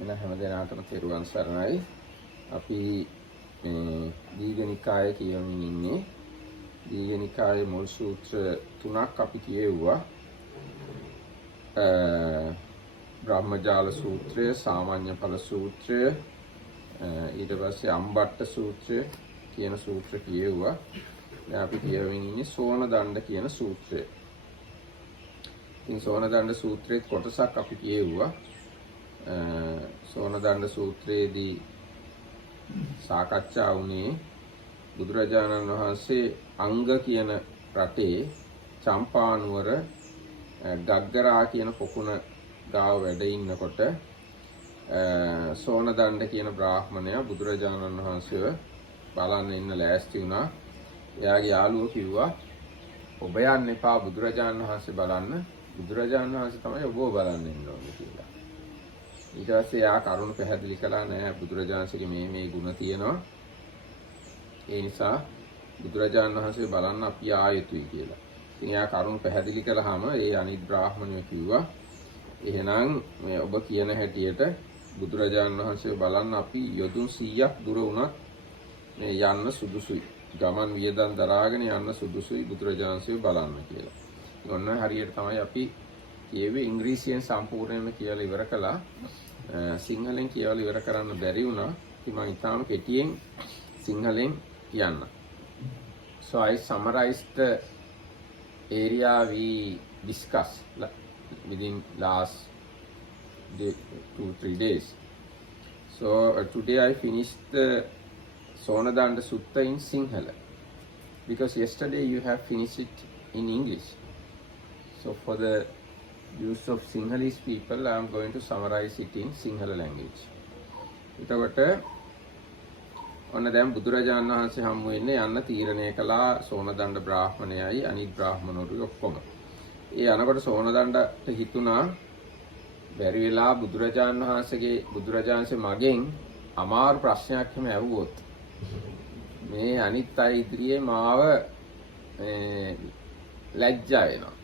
එන හැම දිනාටම තෙරුවන් සරණයි. අපි මේ දීඝනිකායේ කියවමින් ඉන්නේ. දීඝනිකායේ මුල් සූත්‍ර 3ක් අපි කියෙව්වා. බ්‍රහ්මජාල සූත්‍රය, සාමාන්‍ය ඵල සූත්‍රය, ඊට පස්සේ අම්බට්ට සූත්‍රය කියන සූත්‍ර කියෙව්වා. දැන් අපි කියවමින් ඉන්නේ සෝනදණ්ඩ කියන සූත්‍රය. ඉතින් සෝනදණ්ඩ සූත්‍රයේ කොටසක් අපි කියෙව්වා. සෝනදණ්ඩ සූත්‍රයේදී සාකච්ඡා වුණේ බුදුරජාණන් වහන්සේ අංග කියන රටේ චම්පානුවර ගග්ගරා කියන පොකුණ ගාව වැඩ ඉන්නකොට සෝනදණ්ඩ කියන බ්‍රාහ්මණයා බුදුරජාණන් වහන්සේව බලන්න ඉන්න ලෑස්ති වුණා. එයාගේ යාළුවෝ කිව්වා ඔබ යන්න එපා බුදුරජාණන් වහන්සේ බලන්න. බුදුරජාණන් වහන්සේ තමයි ඔබව බලන්න ඉන්න ඕනේ කියලා. ඊට පස්සේ එයා කරුණ පැහැදිලි කළා නෑ බුදුරජාණන්සේගේ මේ ගුණ තියෙනවා. ඒ නිසා බුදුරජාණන් වහන්සේ බලන්න අපි ආයුතුයි කියලා. ඉතින් එයා කරුණ පැහැදිලි කළාම ඒ අනිත් බ්‍රාහ්මණයෝ කිව්වා එහෙනම් මේ ඔබ කියන හැටියට බුදුරජාණන් වහන්සේ බලන්න අපි යොදුන් 100ක් දුර වුණත් මේ යන්න සුදුසුයි. ගමන් වියදම් දරාගෙන යන්න සුදුසුයි බුදුරජාණන් වහන්සේ බලන්න කියලා. ඔන්න හරියට තමයි අපි කියවේ. ඉංග්‍රීසියෙන් සම්පූර්ණයෙන්ම කියලා ඉවර කළා. සිංහලෙන් කියලා ඉවර කරන්න බැරි වුණා. ඉතින් මම ඊටාම කෙටියෙන් සිංහලෙන් කියන්න. So I summarized the area we discussed within last 2-3 days. So today I finished the Sonadanda Sutta in Sinhala because yesterday you have finished it in English. So for the use of Sinhalese people, I am going to summarize it in Sinhala language. එතකොට ඔන්න දැන් බුදුරජාණන් වහන්සේ හමු වෙන්නේ යන්න තීරණය කළා සෝනදණ්ඩ බ්‍රාහ්මණයයි අනිත් බ්‍රාහ්මණවරු ඔක්කොම. ඒ යනකොට සෝනදණ්ඩට හිතුණා බැරි වෙලා බුදුරජාණන්සේ මගෙන් අමාරු ප්‍රශ්නයක් එහෙම ඇහුවොත් මේ අනිත් අය ඉදිරියේ මාව ලැජ්ජා වෙනවා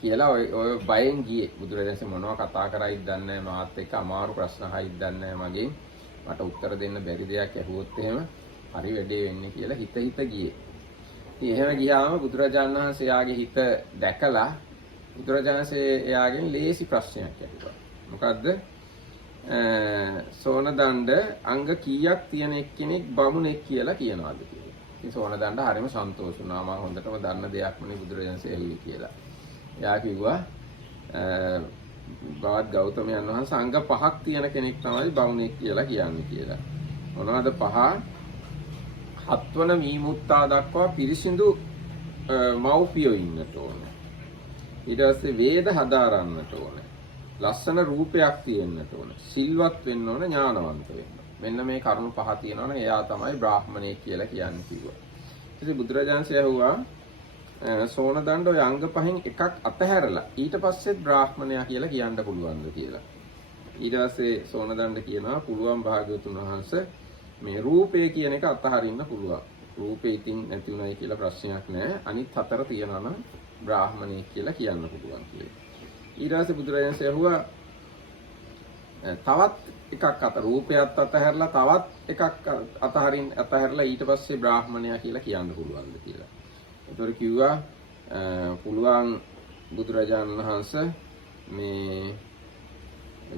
කියලා ඔය බයෙන් ගියේ. බුදුරජාණන්සේ මොනවා කතා කරයිද දන්නේ නැහැ, මාත් එක්ක අමාරු ප්‍රශ්න අහයිද දන්නේ නැහැ, මගෙන් මට උත්තර දෙන්න බැරි දෙයක් ඇහුවොත් එහෙම හරි වැඩේ වෙන්නේ කියලා හිත ගියේ. ඉතින් එහෙම ගියාම බුදුරජාණන් වහන්සේ යාගේ හිත දැකලා බුදුරජාණන්සේ එයාගෙන් ලේසි ප්‍රශ්නයක් ඇහුවා. මොකද්ද? සෝනදණ්ඩ අංග කීයක් තියෙන එක්කෙනෙක් බමුණෙක් කියලා කියනවාද කියලා. ඉතින් සෝනදණ්ඩ හරිම සන්තෝෂ වුණා. මම හොඳටම දන්න දෙයක්මනේ බුදුරජාණන්සේ ඇහුවේ කියලා. එයා කිව්වා බවත් ගෞතමයන් වහන්සේ අංග 5ක් තියෙන කෙනෙක් තමයි බමුණෙක් කියලා කියන්නේ කියලා. මොනවද 5? 7 වන මීමුත්තා දක්වා පිරිසිදු මව්පියෝ ඉන්නට ඕනේ. ඊට පස්සේ වේද හදාරන්නට ඕනේ. ලස්සන රූපයක් තියෙන්නට ඕනේ. සිල්වත් වෙන්න ඕනේ, ඥානවන්ත වෙන්න. මෙන්න මේ කරුණු 5 තියෙනවනේ එයා තමයි බ්‍රාහ්මණයෙක් කියලා කියන්නේ කිව්වා. ඊට පස්සේ බුදුරජාණන්සේ ඇහුවා සෝනදණ්ඩ ඔය අංග 5න් එකක් අතහැරලා ඊට පස්සෙත් බ්‍රාහ්මණයා කියලා කියන්න පුළුවන්ද කියලා. ඊට පස්සේ සෝනදණ්ඩ කියනවා පුළුවන් භාග්‍යවතුන් වහන්සේ මේ රූපය කියන එක අතහරින්න පුළුවන්. රූපේ ඉතින් නැති උනායි කියලා ප්‍රශ්නයක් නැහැ. අනිත් 4 තියනවා නම් බ්‍රාහ්මණයෙක් කියලා කියන්න පුළුවන් කියලා. ඊට පස්සේ බුදුරජාණන්සේ ඇහුවා තවත් එකක් රූපයත් අතහැරලා තවත් එකක් අතහැරලා ඊට පස්සේ බ්‍රාහ්මණයා කියලා කියන්න පුළුවන්ද කියලා. ඒතර කිව්වා පුළුවන් බුදුරජාණන් වහන්සේ මේ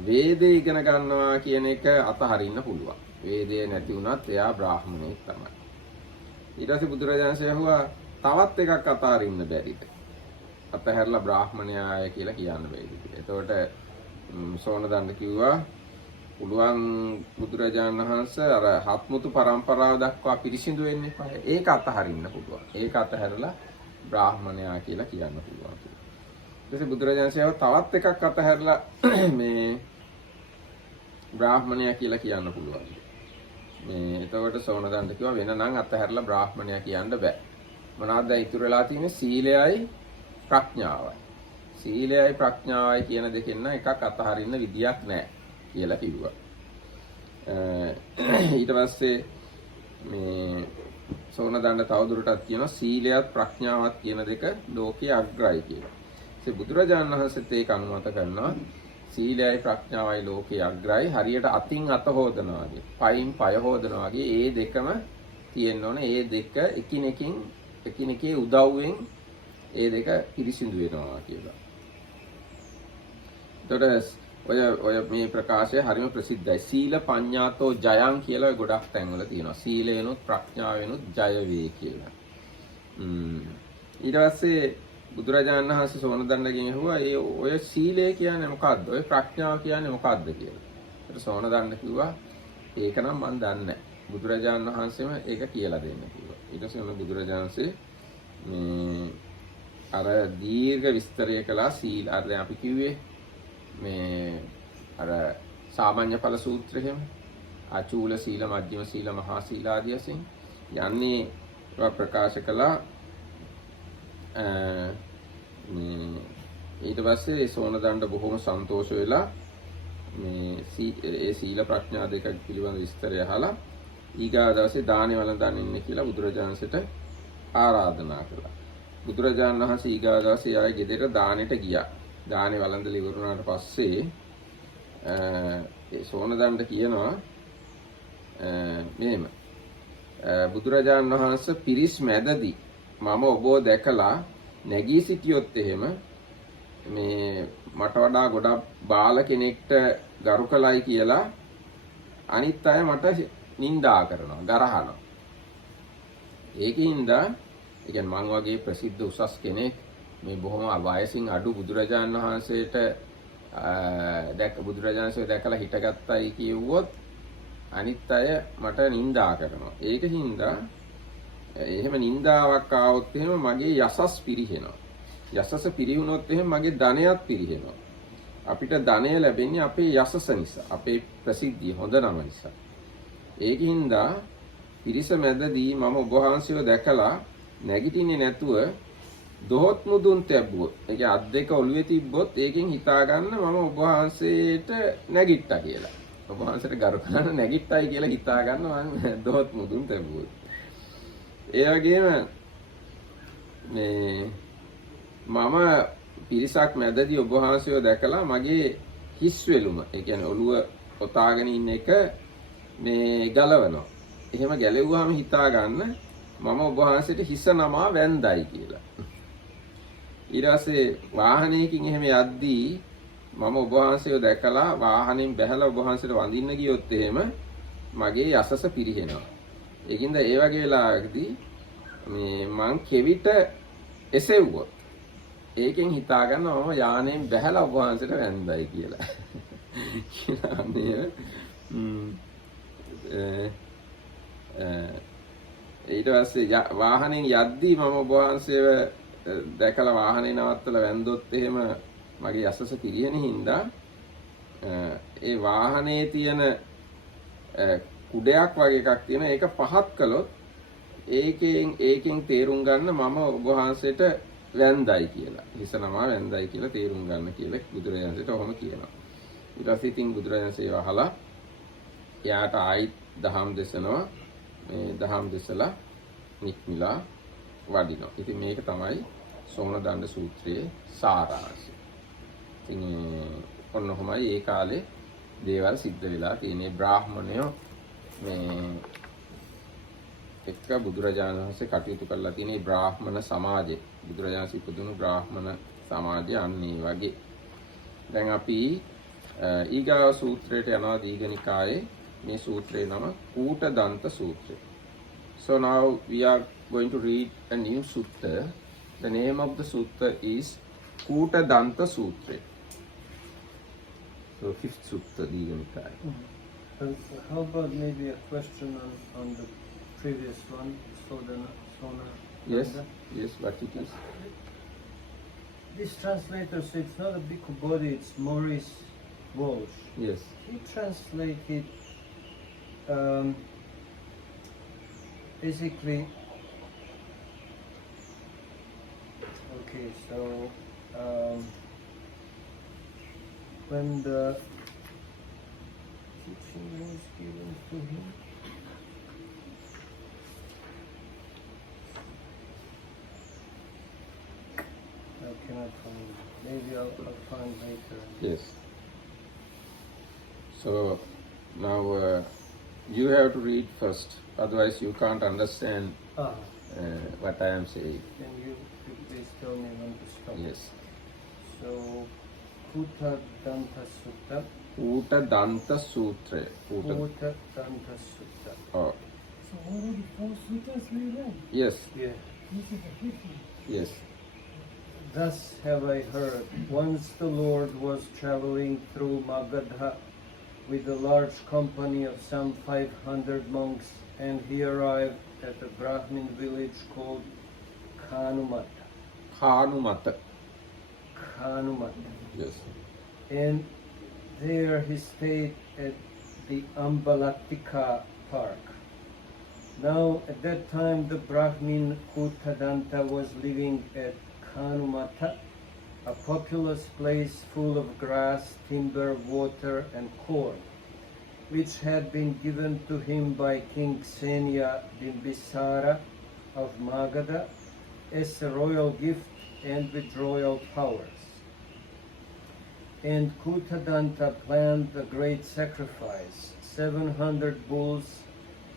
වේදේ ඉගෙන ගන්නවා කියන එක අතහරින්න පුළුවන්. වේදේ නැති වුණත් එයා බ්‍රාහ්මණයෙක් තමයි. ඊට පස්සේ බුදුරජාණන්සේ ඇහුවා තවත් එකක් අතහරින්න බැරිද? අතහැරලා බ්‍රාහ්මණයාය කියලා කියන්න බැරිද කියලා. එතකොට සෝනදණ්ඩ කිව්වා පුළුවන් බුදුරජාණන් වහන්සේ අර හත්මුතු පරම්පරාව දක්වා පිරිසිදු වෙන්නේ නැහැ. ඒක අතහරින්න පුළුවන්. ඒක අතහැරලා බ්‍රාහ්මණයා කියලා කියන්න පුළුවන් කියලා. ඊට පස්සේ බුදුරජාණන්සේ තවත් එකක් අතහැරලා මේ බ්‍රාහ්මණයා කියලා කියන්න පුළුවන්. මේ එතකොට සෝනදණ්ඩ කිව්වා වෙන නම් අතහැරලා බ්‍රාහ්මණයා කියන්න බෑ. මොනවාද ඉතුරු වෙලා තියෙන්නේ? සීලයයි ප්‍රඥාවයි. සීලයයි ප්‍රඥාවයි කියන දෙකෙන් එකක් අතහරින්න විදියක් නැහැ කියලා කිව්වා. ඊට පස්සේ මේ සෝනදණ්ඩ තවදුරටත් කියනවා සීලයත් ප්‍රඥාවත් කියන දෙක ලෝකයේ අග්‍රයි කියලා. ඒ බුදුරජාණන් වහන්සේත් ඒක අනුමත කරනවා. සීලයයි ප්‍රඥාවයි ලෝකේ අග්‍රයි. හරියට අතින් අත හොදනවා වගේ, පයින් පය හොදනවා වගේ ඒ දෙකම තියෙන්න ඕනේ. ඒ දෙක එකිනෙකේ උදව්වෙන් ඒ දෙක පිරිසිදු වෙනවා කියලා. එතකොට ඔය මේ ප්‍රකාශය හරිම ප්‍රසිද්ධයි. සීල පඤ්ඤාතෝ ජයං කියලා ගොඩක් තැන්වල තියෙනවා. සීලේනොත් ප්‍රඥාවෙනොත් ජය වේ කියලා. ඊට පස්සේ බුදුරජාණන් වහන්සේ සෝනදණ්ඩගෙන් ඇහුවා ඔය සීලය කියන්නේ මොකද්ද? ඔය ප්‍රඥාව කියන්නේ මොකද්ද කියලා. ඒකට සෝනදණ්ඩ කිව්වා ඒක නම් මම දන්නේ නැහැ. බුදුරජාණන් වහන්සේම ඒක කියලා දෙන්න කිව්වා. ඊට පස්සේ බුදුරජාණන්සේ මේ අර දීර්ඝ විස්තරය කළා සීල අර දැන් අපි කිව්වේ මේ අර සාමාන්‍ය ඵල සූත්‍රය එහෙම අචූල සීල මධ්‍යම සීල මහා සීල ආදී වශයෙන් යන්නේ ඒවා ප්‍රකාශ කළා. ඊට පස්සේ සෝනදණ්ඩ බොහොම සන්තෝෂ වෙලා මේ ඒ සීල ප්‍රඥා දෙක පිළිබඳ විස්තරය අහලා ඊගා දවසේ දානේ වළඳන් ඉන්න කියලා බුදුරජාණන්සේට ආරාධනා කළා. බුදුරජාණන් වහන්සේ ඊගා දවසේ ආයේ ගෙදර දානෙට ගියා. දානේ වළඳලා ඉවර වුණාට පස්සේ ඒ සෝනදණ්ඩ කියනවා මෙහෙම බුදුරජාණන් වහන්සේ පිරිස් මැදදී මම ඔබව දැකලා නැගී සිටියොත් එහෙම මේ මට වඩා ගොඩක් බාල කෙනෙක්ට ගරු කළයි කියලා අනිත් අය මට නිඳා කරනවා ගරහනවා. ඒකින්ද ඒ කියන්නේ මං වගේ ප්‍රසිද්ධ උසස් කෙනෙක් මේ බොහොම වයසින් අඩු බුදුරජාණන් වහන්සේට බුදුරජාණන්සේ දැකලා හිටගත්තයි කියුවොත් අනිත් අය මට නිඳා කරනවා. ඒකින්ද එහෙම නින්දාවක් ආවොත් එහෙම මගේ යසස් පිරිහෙනවා. යසස පිරිහුනොත් එහෙම මගේ ධනයත් පිරිහෙනවා. අපිට ධනය ලැබෙන්නේ අපේ යසස නිසා, අපේ ප්‍රසිද්ධිය හොඳ නම නිසා. ඒකින්ද පිරිස මැදදී මම ඔබ වහන්සේව දැකලා නැගිටින්නේ නැතුව දොහොත් මුදුන් තැබුවොත්, ඒ කියන්නේ අත් දෙක ඔළුවේ තිබ්බොත් ඒකෙන් හිතා ගන්න මම ඔබ වහන්සේට නැගිට්ටා කියලා. ඔබ වහන්සේට ගරු කරන්න නැගිට්ටයි කියලා හිතා ගන්න මම දොහොත් මුදුන් තැබුවොත්. ඒ වගේම මේ මම පිරිසක් මැදදී ඔබ වහන්සේව දැකලා මගේ හිස් වෙලුම, ඒ කියන්නේ ඔළුව ඔතාගෙන ඉන්න එක මේ ගලවනවා. එහෙම ගැලෙව්වම හිතා ගන්න මම ඔබ වහන්සේට හිස නමා වැන්දයි කියලා. ඊට පස්සේ වාහනයකින් එහෙම යද්දී මම ඔබ වහන්සේව දැකලා වාහනෙන් බැහැලා ඔබ වහන්සේට වඳින්න ගියොත් එහෙම මගේ යසස පිරිහෙනවා. ඒකින්ද ඒ වගේ වෙලාවකදී මේ මං කෙවිත එසෙව්වොත් ඒකෙන් හිතා ගන්නවා මම යානෙන් බැහැලා ඔබ වහන්සේට වැන්දයි කියලා. ඊට පස්සේ වාහනෙන් යද්දී මම ඔබ වහන්සේව දැකලා වාහනේ නවත්තලා වැන්දොත් එහෙම මගේ යසස පිරිහෙන හින්දා ඒ වාහනේ තියෙන කුඩයක් වගේ එකක් තියෙන ඒක පහත් කළොත් ඒකෙන් තේරුම් ගන්න මම ඔබ වහන්සේට වැන්දයි කියලා. හිස නමා වැන්දයි කියලා තේරුම් ගන්න කියලා බුදුරජාණන්සේට ඔහොම කියනවා. ඊට පස්සේ ඉතින් බුදුරජාණන්සේ අහලා එයාට ආයිත් දහම් දේශනවා. මේ දහම් දේශලා නික්මිලා වඩිනවා. ඉතින් මේක තමයි සෝනදණ්ඩ සූත්‍රයේ සාරාංශය. ඉතින් ඔන්න ඔහොමයි ඒ කාලේ දේවල් සිද්ධ වෙලා තියෙන්නේ. බ්‍රාහ්මණයෝ මේ එක්ක බුදුරජාණන් වහන්සේ කටයුතු කරලා තියෙන බ්‍රාහ්මණ සමාජය, බුදුරජාණන් ඉපදුණු බ්‍රාහ්මණ සමාජය අන්නේ වගේ. දැන් අපි ඊගාව සූත්‍රයට යනවා දීඝනිකායේ. මේ සූත්‍රේ නම කූටදන්ත සූත්‍රය. So now we are going to read a new sutta. The name of the sutta is Kutadanta Sutra. So fifth sutta Dīghanikāya. And how about maybe a question on the previous one, Sonadanda? Yes, what it is? This translator said it's not a bhikkhu body, it's Maurice Walsh. Yes. He translated basically, okay, so when the teaching was given to him, I cannot find it. Maybe I'll find later. Yes. So now you have to read first, otherwise you can't understand Ah, what I am saying. can you please tell me when to stop? Yes. So, Kuta Danta Sutta. Utadanta Sutra. Kuta Danta Sutta. Oh, So already 4 sutras we read. yes, Yeah. This is the fifth one. yes. Thus have I heard. Once the Lord was traveling through Magadha with a large company of some 500 monks, and he arrived at a Brahmin village called Kanumata. Hanumata. Kanumata. Yes. And there he stayed at the Ambalatika park. Now, at that time, the Brahmin Uttadanta was living at Kanumata, a populous place full of grass, timber, water, and corn, which had been given to him by King Senya Bimbisara of Magadha as a royal gift and with royal powers. And Kuttadanta planned a great sacrifice, 700 bulls,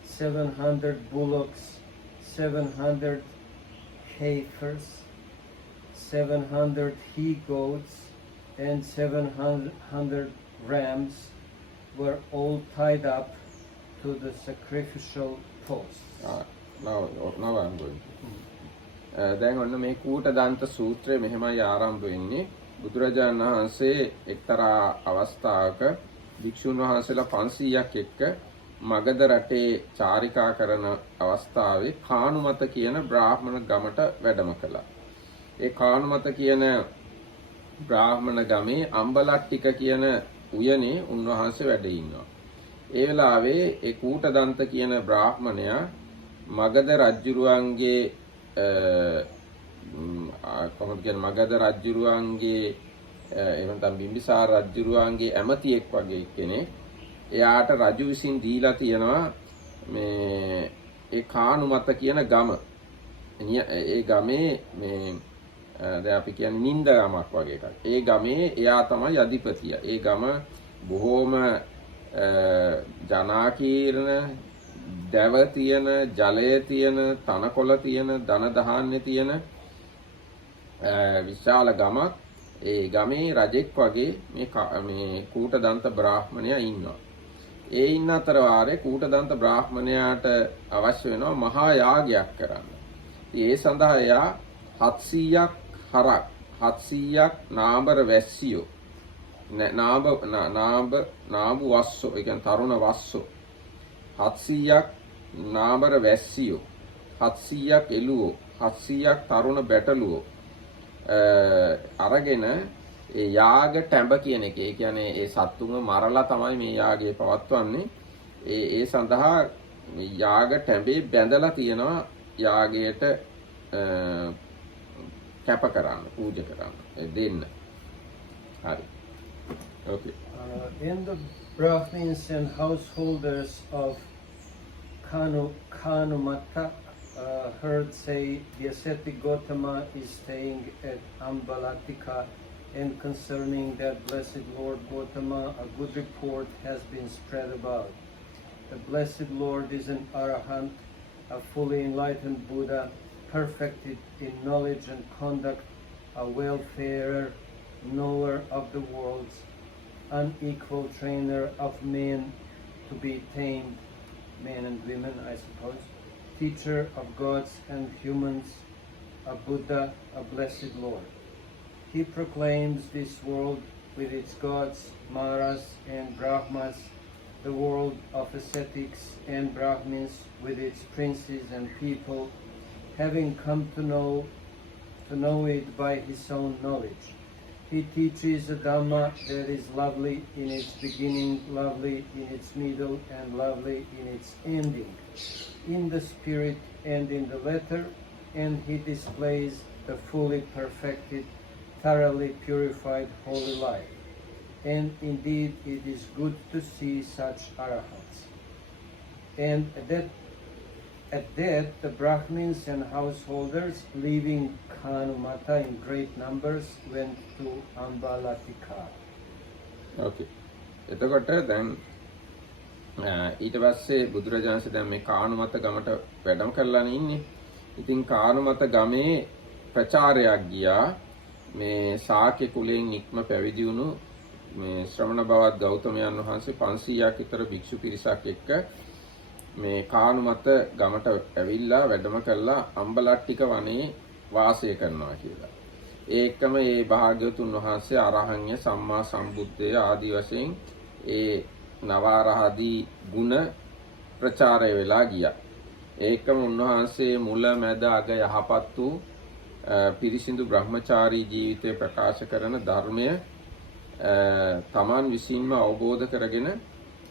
700 bullocks, 700 heifers, 700 he-goats, and 700 rams were all tied up to the sacrificial posts. Now I'm going to. දැන් ඔන්න මේ කූටදන්ත සූත්‍රය මෙහෙමයි ආරම්භ වෙන්නේ. බුදුරජාණන් වහන්සේ එක්තරා අවස්ථාවක භික්ෂුන් වහන්සේලා 500ක් එක්ක මගධ රටේ චාරිකා කරන අවස්ථාවේ කානුමත කියන බ්‍රාහ්මණ ගමට වැඩම කළා. ඒ කානුමත කියන බ්‍රාහ්මණ ගමේ අම්බලට්ටික කියන උයනේ උන්වහන්සේ වැඩ ඉන්නවා. ඒ වෙලාවේ ඒ කූටදන්ත කියන බ්‍රාහ්මණයා මගධ රජුරුවන්ගේ කොහොමද කියන්නේ මගධ රජුරුවන්ගේ එහෙම නැත්නම් බිම්බිසාර රජුරුවන්ගේ ඇමතියෙක් වගේ කෙනෙක්. එයාට රජු විසින් දීලා තියෙනවා මේ ඒ කානුමත කියන ගම. ඒ ගමේ මේ දැන් අපි කියන්නේ නින්ද ගමක් වගේ එකක්. ඒ ගමේ එයා තමයි අධිපතිය. ඒ ගම බොහෝම ජනාකීර්ණ, දැව තියෙන, ජලය තියෙන, තනකොළ තියෙන, ධන ධාන්‍ය තියෙන විශාල ගමක්. ඒ ගමේ රජෙක් වගේ මේ කූටදන්ත බ්‍රාහ්මණයා ඉන්නවා. ඒ ඉන්න අතර වාරේ කූටදන්ත බ්‍රාහ්මණයාට අවශ්‍ය වෙනවා මහා යාගයක් කරන්න. ඒ සඳහා එයා 700ක් හරක්, 700ක් නාඹර වැස්සියෝ, නාඹු වස්සෝ, ඒ කියන්නේ තරුණ වස්සෝ, 700ක් නාඹර වැස්සියෝ, 700ක් එළුවෝ, 700ක් තරුණ බැටළුවෝ අරගෙන ඒ යාග ටැඹ කියන එක. ඒ කියන්නේ ඒ සත්තුන්ව මරලා තමයි මේ යාගය පවත්වන්නේ. ඒ සඳහා යාග ටැඹේ බැඳලා තියෙනවා යාගයට කැප කරන්න, පූජා කරන්න දෙන්න. හරි. Okay. And the Brahmins and householders of Kanumata heard say the ascetic Gautama is staying at Ambalatika, and concerning that blessed Lord Gautama a good report has been spread about. The blessed Lord is an Arahant, a fully enlightened Buddha, perfected in knowledge and conduct, a wayfarer, knower of the worlds, unequal trainer of men to be tamed, men and women, I suppose, teacher of gods and humans, a Buddha, a blessed Lord. He proclaims this world with its gods, Maras and Brahmas, the world of ascetics and Brahmins with its princes and people, having come to know it by his own knowledge. He teaches a Dhamma that is lovely in its beginning, lovely in its middle, and lovely in its ending, in the spirit and in the letter, and he displays the fully perfected, thoroughly purified holy life. And indeed it is good to see such arahants. And at that the Brahmins and householders leaving Kanumata in great numbers went to Ambalatika. Okay. එතකොට දැන් ඊට පස්සේ බුදුරජාණන් වහන්සේ දැන් මේ කානුමත ගමට වැඩම කරලානේ ඉන්නේ. ඉතින් කානුමත ගමේ ප්‍රචාරයක් ගියා. මේ ශාක්‍ය කුලයෙන් නික්ම පැවිදි වුණු මේ ශ්‍රමණ බවත් ගෞතමයන් වහන්සේ 500ක් විතර භික්ෂු පිරිසක් එක්ක මේ කානුමත ගමට ඇවිල්ලා වැඩම කළා අම්බලට්ටික වනයේ වාසය කරනවා කියලා. ඒකම ඒ භාග්‍යවතුන් වහන්සේ අරහංය සම්මා සම්බුද්ධය ආදී වශයෙන් ඒ නවාරහදී ගුණ ප්‍රචාරය වෙලා ගියා. ඒකම උන්වහන්සේ මුල මැද අග යහපත් වූ පිරිසිදු බ්‍රහ්මචාරී ජීවිතය ප්‍රකාශ කරන ධර්මය තමන් විසින්ම අවබෝධ කරගෙන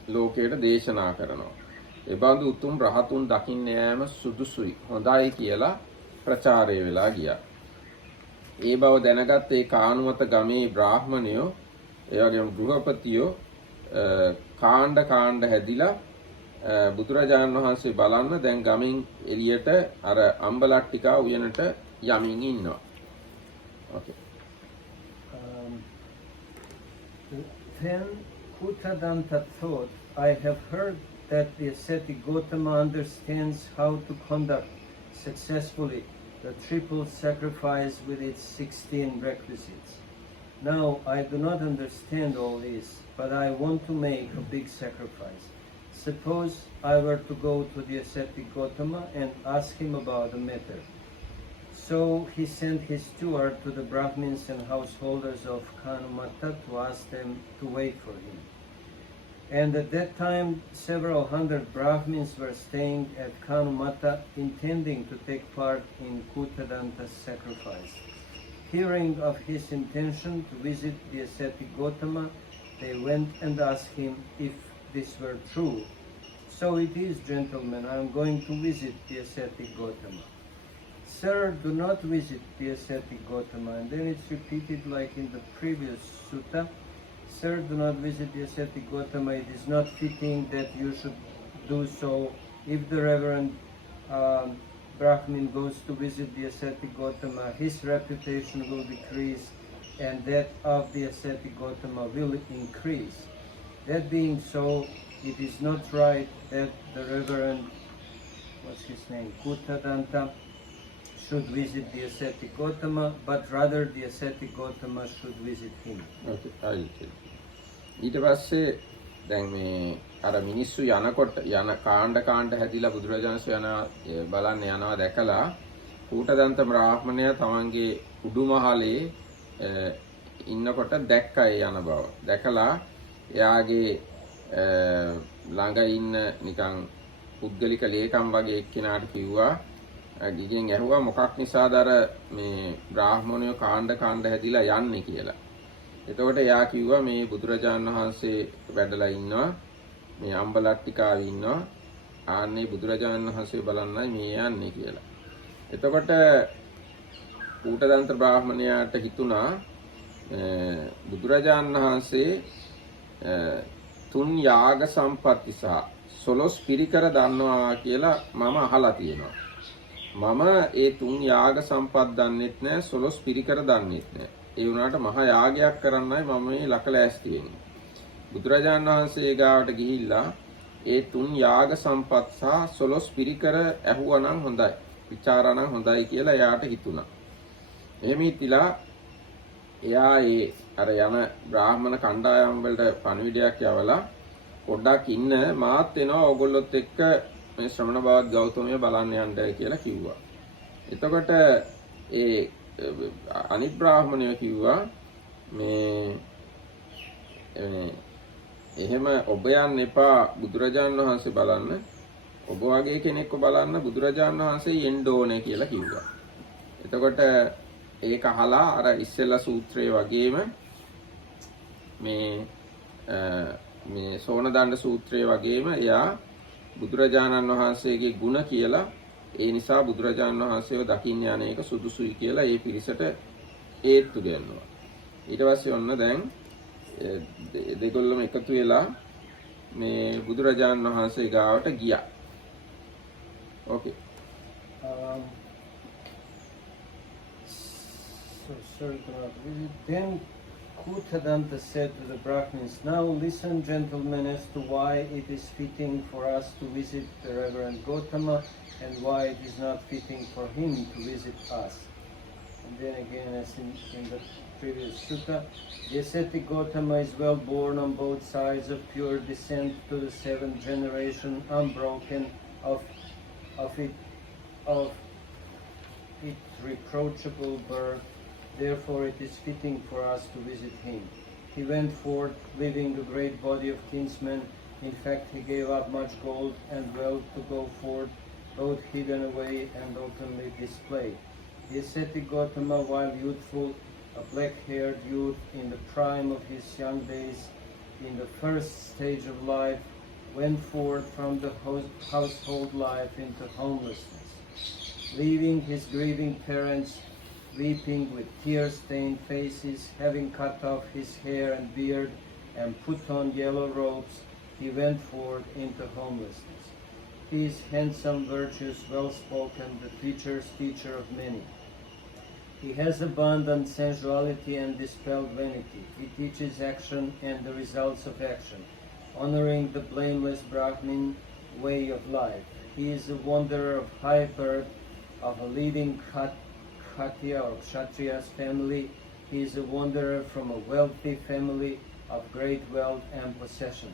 ලෝකයට දේශනා කරනවා. ඒ බඳු උතුම් රහතුන් දකින්න යෑම සුදුසුයි හොඳයි කියලා ප්‍රචාරය වෙලා ගියා. ඒ බව දැනගත් ඒ කානුමත ගමේ බ්‍රාහ්මණයෝ ඒ වගේම ගෘහපතියෝ කාණ්ඩ හැදිලා බුදුරජාණන් වහන්සේ බලන්න දැන් ගමින් එළියට අර අම්බලට්ටිකා උයනට යමින් ඉන්නවා. Okay. Then Kuttadanta thought, I have heard that the ascetic Gautama understands how to conduct successfully the triple sacrifice with its 16 requisites. Now I do not understand all this, but I want to make a big sacrifice. Suppose I were to go to the ascetic Gautama and ask him about the matter. So he sent his steward to the Brahmins and householders of Kanumata to ask them to wait for him. And at that time, several hundred Brahmins were staying at Kanumata, intending to take part in Kuttadanta's sacrifice. Hearing of his intention to visit the ascetic Gautama, they went and asked him if this were true. So it is, gentlemen, I am going to visit the ascetic Gautama. Sir, do not visit the ascetic Gautama. And then it's repeated like in the previous sutta. Sir, do not visit the ascetic Gautama. It is not fitting that you should do so. If the Reverend Brahmin goes to visit the ascetic Gautama, his reputation will decrease and that of the ascetic Gautama will increase. That being so, it is not right that the Reverend, what's his name, Kuttadanta, should visit the ascetic Gautama, but rather the ascetic Gautama should visit him. Okay, ඊට පස්සේ දැන් මේ අර මිනිස්සු යනකොට යන කාණ්ඩ හැදිලා බුදුරජාණන්සේ යන බලන්න යනවා දැකලා කූටදන්ත බ්‍රාහ්මණයා තමන්ගේ උඩුමහලේ ඉන්නකොට දැක්කා ඒ යන බව. දැකලා එයාගේ ළඟ ඉන්න නිකන් පුද්ගලික ලේකම් වගේ එක්කෙනාට කිව්වා ගිගෙන් ඇහුවා මොකක් නිසාද අර මේ බ්‍රාහ්මණයෝ කාණ්ඩ හැදිලා යන්නේ කියලා. එතකොට එයා කිව්වා මේ බුදුරජාණන් වහන්සේ වැඩලා ඉන්නවා මේ අම්බලට්ටිකාවේ ඉන්නවා ආන්නේ බුදුරජාණන් වහන්සේ බලන්නයි මේ යන්නේ කියලා. එතකොට කූටදන්ත බ්‍රාහ්මණයාට හිතුණා බුදුරජාණන් වහන්සේ තුන් යාග සම්පatti සහ 12 පිරිකර දන්නවා කියලා මම අහලා තියෙනවා. මම ඒ තුන් යාග සම්පත් දන්නෙත් නෑ 12 පිරිකර දන්නෙත් නෑ. ඒ වුණාට මහා යාගයක් කරන්නයි මම මේ ලකලෑස්ති වෙන්නේ. බුදුරජාණන් වහන්සේ ගාවට ගිහිල්ලා ඒ තුන් යාග සම්පත් සහ 12 පිරිකර ඇහුවනම් හොඳයි. විචාරණම් හොඳයි කියලා එයාට හිතුණා. එහෙම හිතිලා එයා ඒ අර යන බ්‍රාහ්මණ කණ්ඩායම් වලට පණිවිඩයක් යවලා පොඩ්ඩක් ඉන්න මාත් වෙනවා ඕගොල්ලොත් එක්ක මේ ශ්‍රමණ බවත් ගෞතමය බලන්න යන්නයි කියලා කිව්වා. එතකොට ඒ අනිත් බ්‍රාහ්මණයෝ කිව්වා මේ එහෙම ඔබ යන්න එපා බුදුරජාණන් වහන්සේ බලන්න. ඔබ වගේ කෙනෙක්ව බලන්න බුදුරජාණන් වහන්සේ යන්න ඕනේ කියලා කිව්වා. එතකොට ඒක අහලා අර ඉස්සෙල්ලා සූත්‍රයේ වගේම මේ සෝනදණ්ඩ සූත්‍රයේ වගේම එයා බුදුරජාණන් වහන්සේගේ ගුණ කියලා ඒ නිසා බුදුරජාණන් වහන්සේව දකින්න යන එක සුදුසුයි කියලා ඒ පිරිසට ඒත්තු දෙන්නවා. ඊට පස්සේ ඔන්න දැන් දෙගොල්ලම එකතු වෙලා මේ බුදුරජාණන් වහන්සේ ගාවට ගියා. Okay. So sorry to not visit. Then Kutadanta said to the Brahmins, "Now listen, gentlemen, as to why it is fitting for us to visit the Reverend Gautama and why it is not fitting for him to visit us." And then again, as in the previous sutta, the ascetic Gautama is well born on both sides, of pure descent to the seventh generation, unbroken of its reproachable birth. Therefore it is fitting for us to visit him. He went forth, leaving a great body of kinsmen. In fact, he gave up much gold and wealth to go forth, both hidden away and openly displayed. The ascetic Gautama, while youthful, a black-haired youth in the prime of his young days, in the first stage of life, went forth from the household life into homelessness. Leaving his grieving parents, weeping with tear-stained faces, having cut off his hair and beard and put on yellow robes, he went forth into homelessness. He is handsome, virtuous, well-spoken, the teacher of many. He has abundant sensuality and dispelled vanity. He teaches action and the results of action, honoring the blameless Brahmin way of life. He is a wanderer of high birth, of a leading Khattiya or Kshatriya's family. He is a wanderer from a wealthy family of great wealth and possession.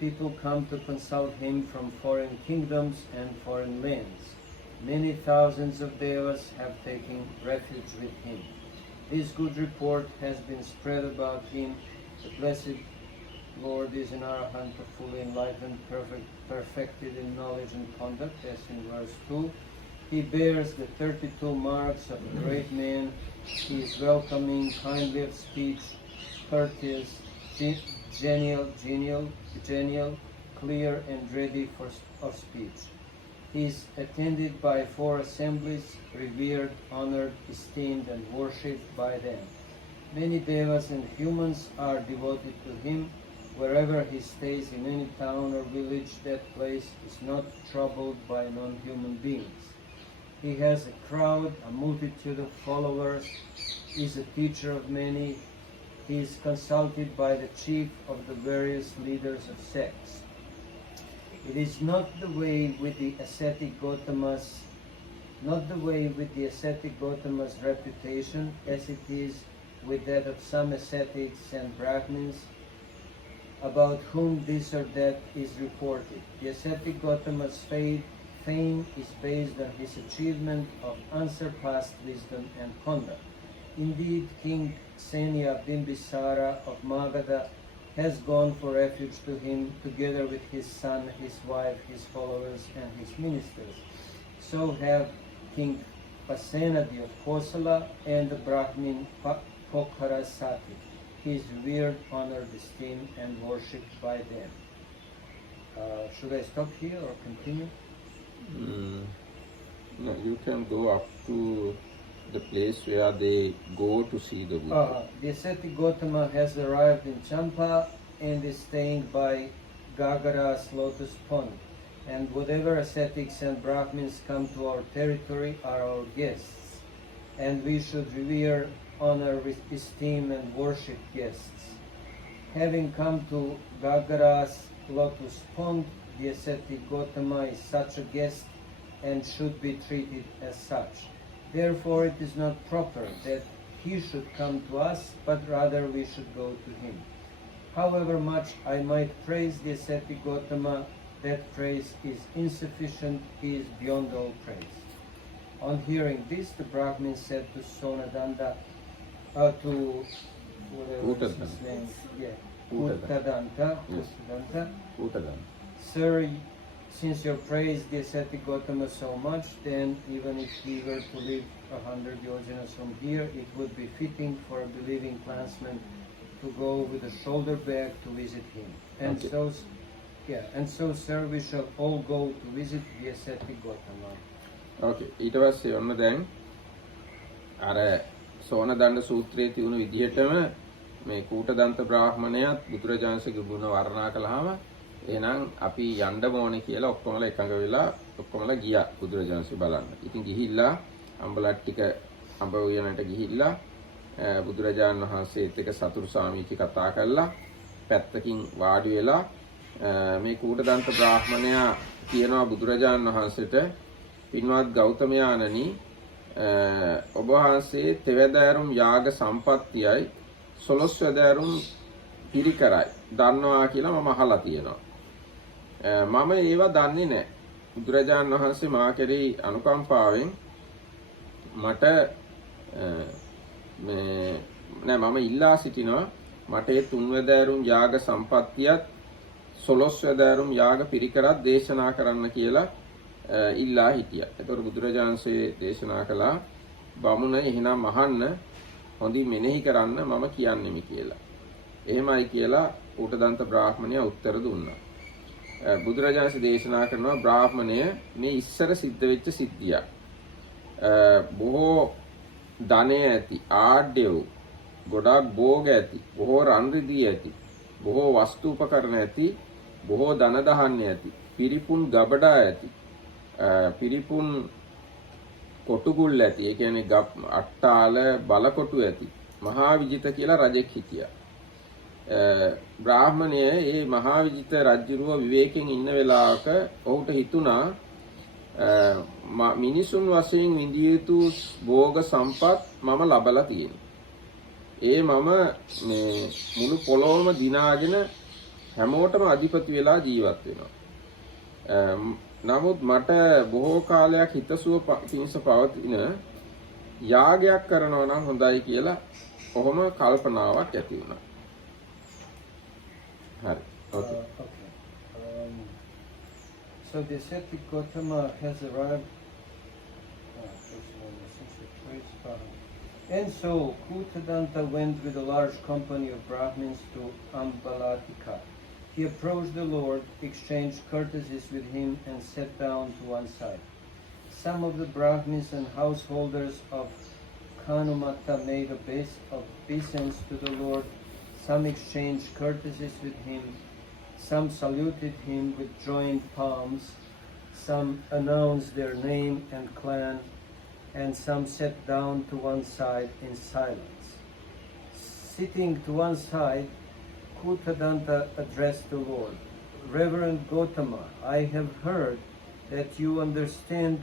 People come to consult him from foreign kingdoms and foreign lands. Many thousands of devas have taken refuge with him. This good report has been spread about him. The blessed Lord is an arahant, fully enlightened, perfected in knowledge and conduct, as in verse 2. He bears the 32 marks of a great man. He is welcoming, kindly of speech, courteous, genial, clear and ready of speech. He is attended by 4 assemblies, revered, honored, esteemed, and worshipped by them. Many devas and humans are devoted to him. Wherever he stays, in any town or village, that place is not troubled by non-human beings. He has a crowd, a multitude of followers, is a teacher of many. He is consulted by the chief of the various leaders of sects. It is not the way with the ascetic Gautama's reputation as it is with that of some ascetics and Brahmins about whom this or that is reported. The ascetic Gautama's fame is based on his achievement of unsurpassed wisdom and conduct. Indeed, King Senya Bimbisara of Magadha has gone for refuge to him, together with his son, his wife, his followers, and his ministers. So have King Pasenadi of Kosala and the Brahmin Kokharasati. He is revered, honored, esteemed, and worshipped by them. Should I stop here or continue? No, you can go up to the place where they go to see the Buddha. The ascetic Gautama has arrived in Champa and is staying by Gagara's lotus pond. And whatever ascetics and Brahmins come to our territory are our guests. And we should revere, honor, esteem, and worship guests. Having come to Gagara's lotus pond, the ascetic Gautama is such a guest and should be treated as such. Therefore, it is not proper that he should come to us, but rather we should go to him. However much I might praise the ascetic Gautama, that praise is insufficient. He is beyond all praise. On hearing this, the Brahmin said to Sonadanda, Utadanta. Sir, since you praise the ascetic Gautama so much, then even if he were to live 100 yojanas from here, it would be fitting for a believing clansman to go with a shoulder bag to visit him. And so, sir, we shall all go to visit the ascetic Gautama. Okay, ඊට පස්සේ ඔන්න දැන් අර සෝනදණ්ඩ සූත්‍රයේ තියුණු විදිහටම මේ කූටදන්ත බ්‍රාහ්මණයාත් බුදුරජාණන්සේගේ ගුණ වර්ණනා කළාම එහෙනම් අපි යන්න ඕනේ කියලා ඔක්කොමලා එකඟ වෙලා ඔක්කොමලා ගියා බුදුරජාණන්සේ බලන්න. ඉතින් ගිහිල්ලා අම්බලට්ටික අඹ උයනට ගිහිල්ලා බුදුරජාණන් වහන්සේත් එක්ක සතුරු ස්වාමීචි කතා කළා. පැත්තකින් වාඩි වෙලා මේ කූටදන්ත බ්‍රාහ්මණයා කියනවා බුදුරජාණන් වහන්සේට, පින්වත් ගෞතමයාණනි, ඔබ වහන්සේ තෙවැදෑරුම් යාග සම්පත්තියයි 12 වැදෑරුම් පිරිකරයි දන්නවා කියලා මම අහලා තියෙනවා. මම ඒවා දන්නේ නැහැ. බුදුරජාණන් වහන්සේ මා කෙරෙහි අනුකම්පාවෙන් මට මම ඉල්ලා සිටිනවා මට ඒ 3 වැදෑරුම් යාග සම්පත්තියත් 12 වැදෑරුම් යාග පිරිකරත් දේශනා කරන්න කියලා ඉල්ලා හිටියා. ඒතකොට බුදුරජාණන් වහන්සේ දේශනා කළා, බමුණ එහෙනම් අහන්න, හොඳින් මෙනෙහි කරන්න මම කියන්නෙමි කියලා. එහෙමයි කියලා කූටදන්ත බ්‍රාහ්මණයා උත්තර දුන්නා. බුදුරජාණන් වහන්සේ දේශනා කරනවා, බ්‍රාහ්මණය, මේ ඉස්සර සිද්ධ වෙච්ච සිද්ධියක්. බොහෝ ධනය ඇති, ආඩ්‍ය වූ, ගොඩාක් භෝග ඇති, බොහෝ රන් රිදී ඇති, බොහෝ වස්තු උපකරණ ඇති, බොහෝ ධන දහන්න ඇති, පිරිපුන් ගබඩා ඇති, පිරිපුන් කොටුගුල් ඇති, ඒ කියන්නේ අට්ටාල බලකොටු ඇති මහා විජිත කියලා රජෙක් හිටියා. බ්‍රාහ්මණය මේ මහා විජිත රජුරුව විවේකයෙන් ඉන්න වෙලාවක ඔහුට හිතුණා, මිනිසුන් වශයෙන් විඳිය යුතු භෝග සම්පත් මම ලබලා තියෙනවා. ඒ මම මේ මුළු පොළොවම දිනාගෙන හැමෝටම අධිපති වෙලා ජීවත් වෙනවා. නමුත් මට බොහෝ කාලයක් හිතසුව පිණිස පවතින යාගයක් කරනවා නම් හොඳයි කියලා කොහොම කල්පනාවක් ඇති වුණා. හරි. Okay. So the ascetic Gautama has arrived. And so Kutadanta went with a large company of Brahmins to Ambalatika. He approached the Lord, exchanged courtesies with him, and sat down to one side. Some of the Brahmins and householders of Kanumata made obeisance to the Lord. Some exchanged courtesies with him. Some saluted him with joined palms. Some announced their name and clan, and some sat down to one side in silence. Sitting to one side, Kutadanta addressed the Lord. Reverend Gautama, I have heard that you understand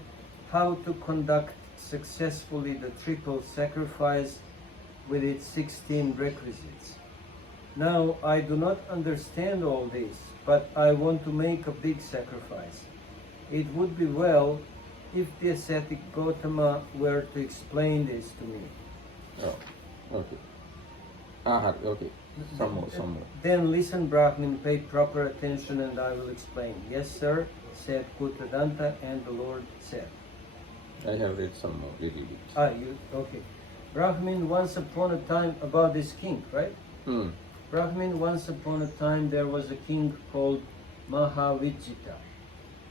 how to conduct successfully the triple sacrifice with its 16 requisites. Now, I do not understand all this, but I want to make a big sacrifice. It would be well if the ascetic Gautama were to explain this to me. Oh, okay. Okay. Some more. Then listen, Brahmin, pay proper attention and I will explain. Yes, sir, said Kutadanta, and the Lord said. I have read some more, little bit. Okay. Brahmin, once upon a time, about this king, right? Brahmin, once upon a time there was a king called Mahavijita.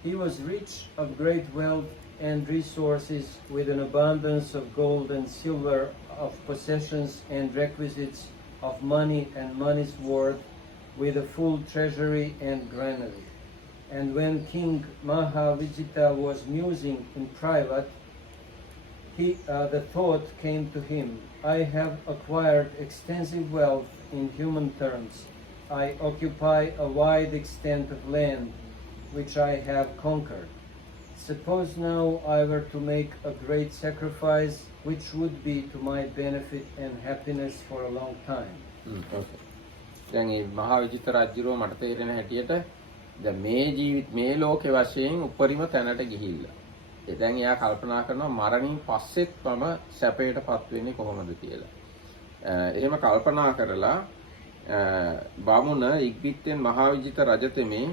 He was rich of great wealth and resources, with an abundance of gold and silver, of possessions and requisites, of money and money's worth, with a full treasury and granary. And when King Mahavijita was musing in private, the thought came to him, I have acquired extensive wealth in human terms. I occupy a wide extent of land, which I have conquered. Suppose now I were to make a great sacrifice, which would be to my benefit and happiness for a long time. Okay. දැන් මේ මහා විජිත රජුරෝ මට තේරෙන හැටියට දැන් මේ ලෝකේ වශයෙන් උපරිම තැනට ගිහිල්ලා. දැන් එයා කල්පනා කරනවා මරණින් පස්සෙත් මම සැපයටපත් වෙන්නේ කොහොමද කියලා. එහෙම කල්පනා කරලා බමුණ ඉක්බිත්තෙන් මහා විජිත රජතෙමේ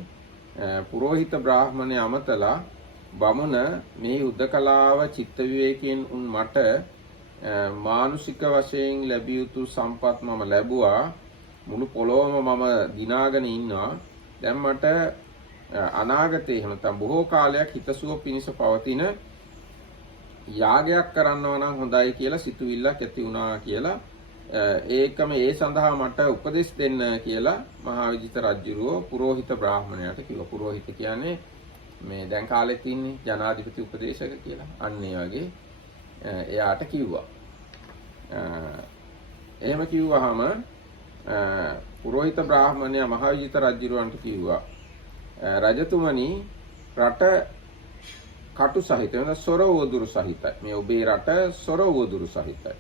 පුරෝහිත බ්‍රාහ්මණය අමතලා බමුණ මේ උදකලාව චිත්ත විවේකයෙන් උන් මට මානුෂික වශයෙන් ලැබිය යුතු සම්පත් මම ලැබුවා, මුළු පොළොවම මම දිනාගෙන ඉන්නවා. දැන් මට අනාගතේ එහෙම නැත්නම් බොහෝ කාලයක් හිතසුව පිණිස පවතින යාගයක් කරනවා නම් හොඳයි කියලා සිතුවිල්ලක් ඇති වුණා කියලා ඒකම ඒ සඳහා මට උපදෙස් දෙන්න කියලා මහා විජිත රජුරෝ පුරෝහිත බ්‍රාහ්මණයාට කිව්වා. පුරෝහිත කියන්නේ මේ දැන් කාලේ තින්නේ ජනාධිපති උපදේශක කියලා. අන්න ඒ වගේ එයාට කිව්වා. එහෙම කිව්වහම පුරෝහිත බ්‍රාහ්මණයා මහවිජිත රජුරවන්ට කිව්වා රජතුමනි රට කටු සහිත වෙන සොරවදුරු සහිතයි. මේ ඔබේ රට සොරවදුරු සහිතයි.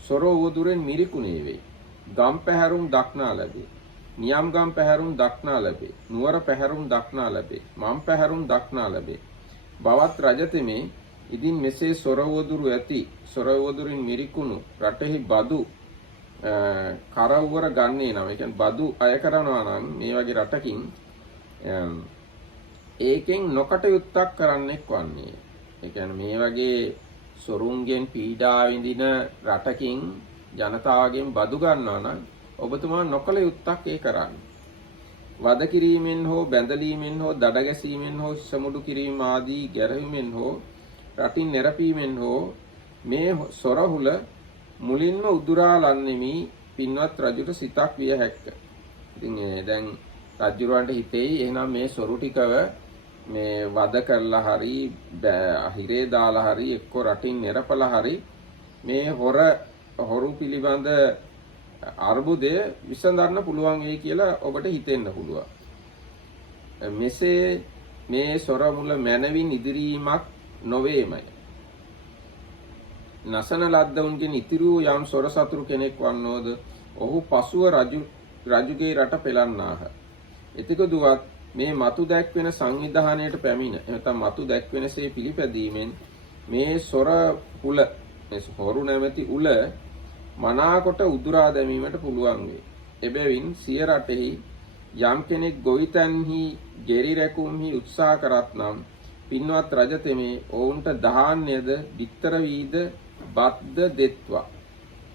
සොරවදුරෙන් මිරිකුණේ වෙයි. ගම් පැහැරුම් දක්නා ලැබේ. නියම් ගම් පැහැරුම් දක්නා ලැබේ. නුවර පැහැරුම් දක්නා ලැබේ. මම් පැහැරුම් දක්නා ලැබේ. බවත් රජතෙමේ ඉදින් මෙසේ සොරවදුරු ඇති සොරවදුරින් මිරිකුණු රටෙහි බදු කරවුවර ගන්නේ නම් ඒ කියන්නේ බදු අය කරනවා නම් මේ වගේ රටකින් ඒකෙන් නොකටයුත්තක් කරන්නෙක් වන්නේ. ඒ කියන්නේ මේ වගේ සොරුන්ගෙන් පීඩා විඳින රටකින් ජනතාවගෙන් බදු ගන්නවා නම් ඔබතුමා නොකල යුත්තක් ඒ කරන්නේ. වද කිරීමෙන් හෝ බැඳලීමෙන් හෝ දඩ ගැසීමෙන් හෝ සමුඩු කිරීම ආදී ගැරවීමෙන් හෝ රටින් නිරපීමෙන් හෝ මේ සොරහුල මුලින්ම උදුරා ලන්නෙමි පින්වත් රජුට සිතක් විය හැක්ක. ඉතින් දැන් රජුරවන්ට හිතෙයි එහෙනම් මේ සොරු ටිකව මේ වද කරලා හරි හිරේ දාලා හරි එක්ක රටින් නිරපලා හරි මේ හොරු පිළිබඳ අර්බුදය විසඳන්න පුළුවන් වෙයි කියලා ඔබට හිතෙන්න පුළුවන්. මෙසේ මේ සොර මුල මැනවින් ඉදිරීමක් නොවේමය. නසන ලද්දවුන්ගෙන් ඉතිරි වූ යම් සොර සතුරු කෙනෙක් වන්නෝද ඔහු පසුව රජුගේ රට පෙළන්නාහ. එතක දුවත් මේ මතු දැක්වෙන සංවිධානයට පැමිණ එතන මතු දැක්වෙනසේ පිළිපැදීමෙන් මේ සොර උල මේ හොරු නැමැති උල මනාකොට උදුරා දැමීමට පුළුවන් වේ. එබැවින් සිය රටෙහි යම් කෙනෙක් ගොවිතැන්හි ගෙරි රැකුම්හි උත්සාහ කරත් නම් පින්වත් රජතෙමේ ඔවුන්ට ධාන්‍යද බිත්තර වීද බද්ද දෙත්වා.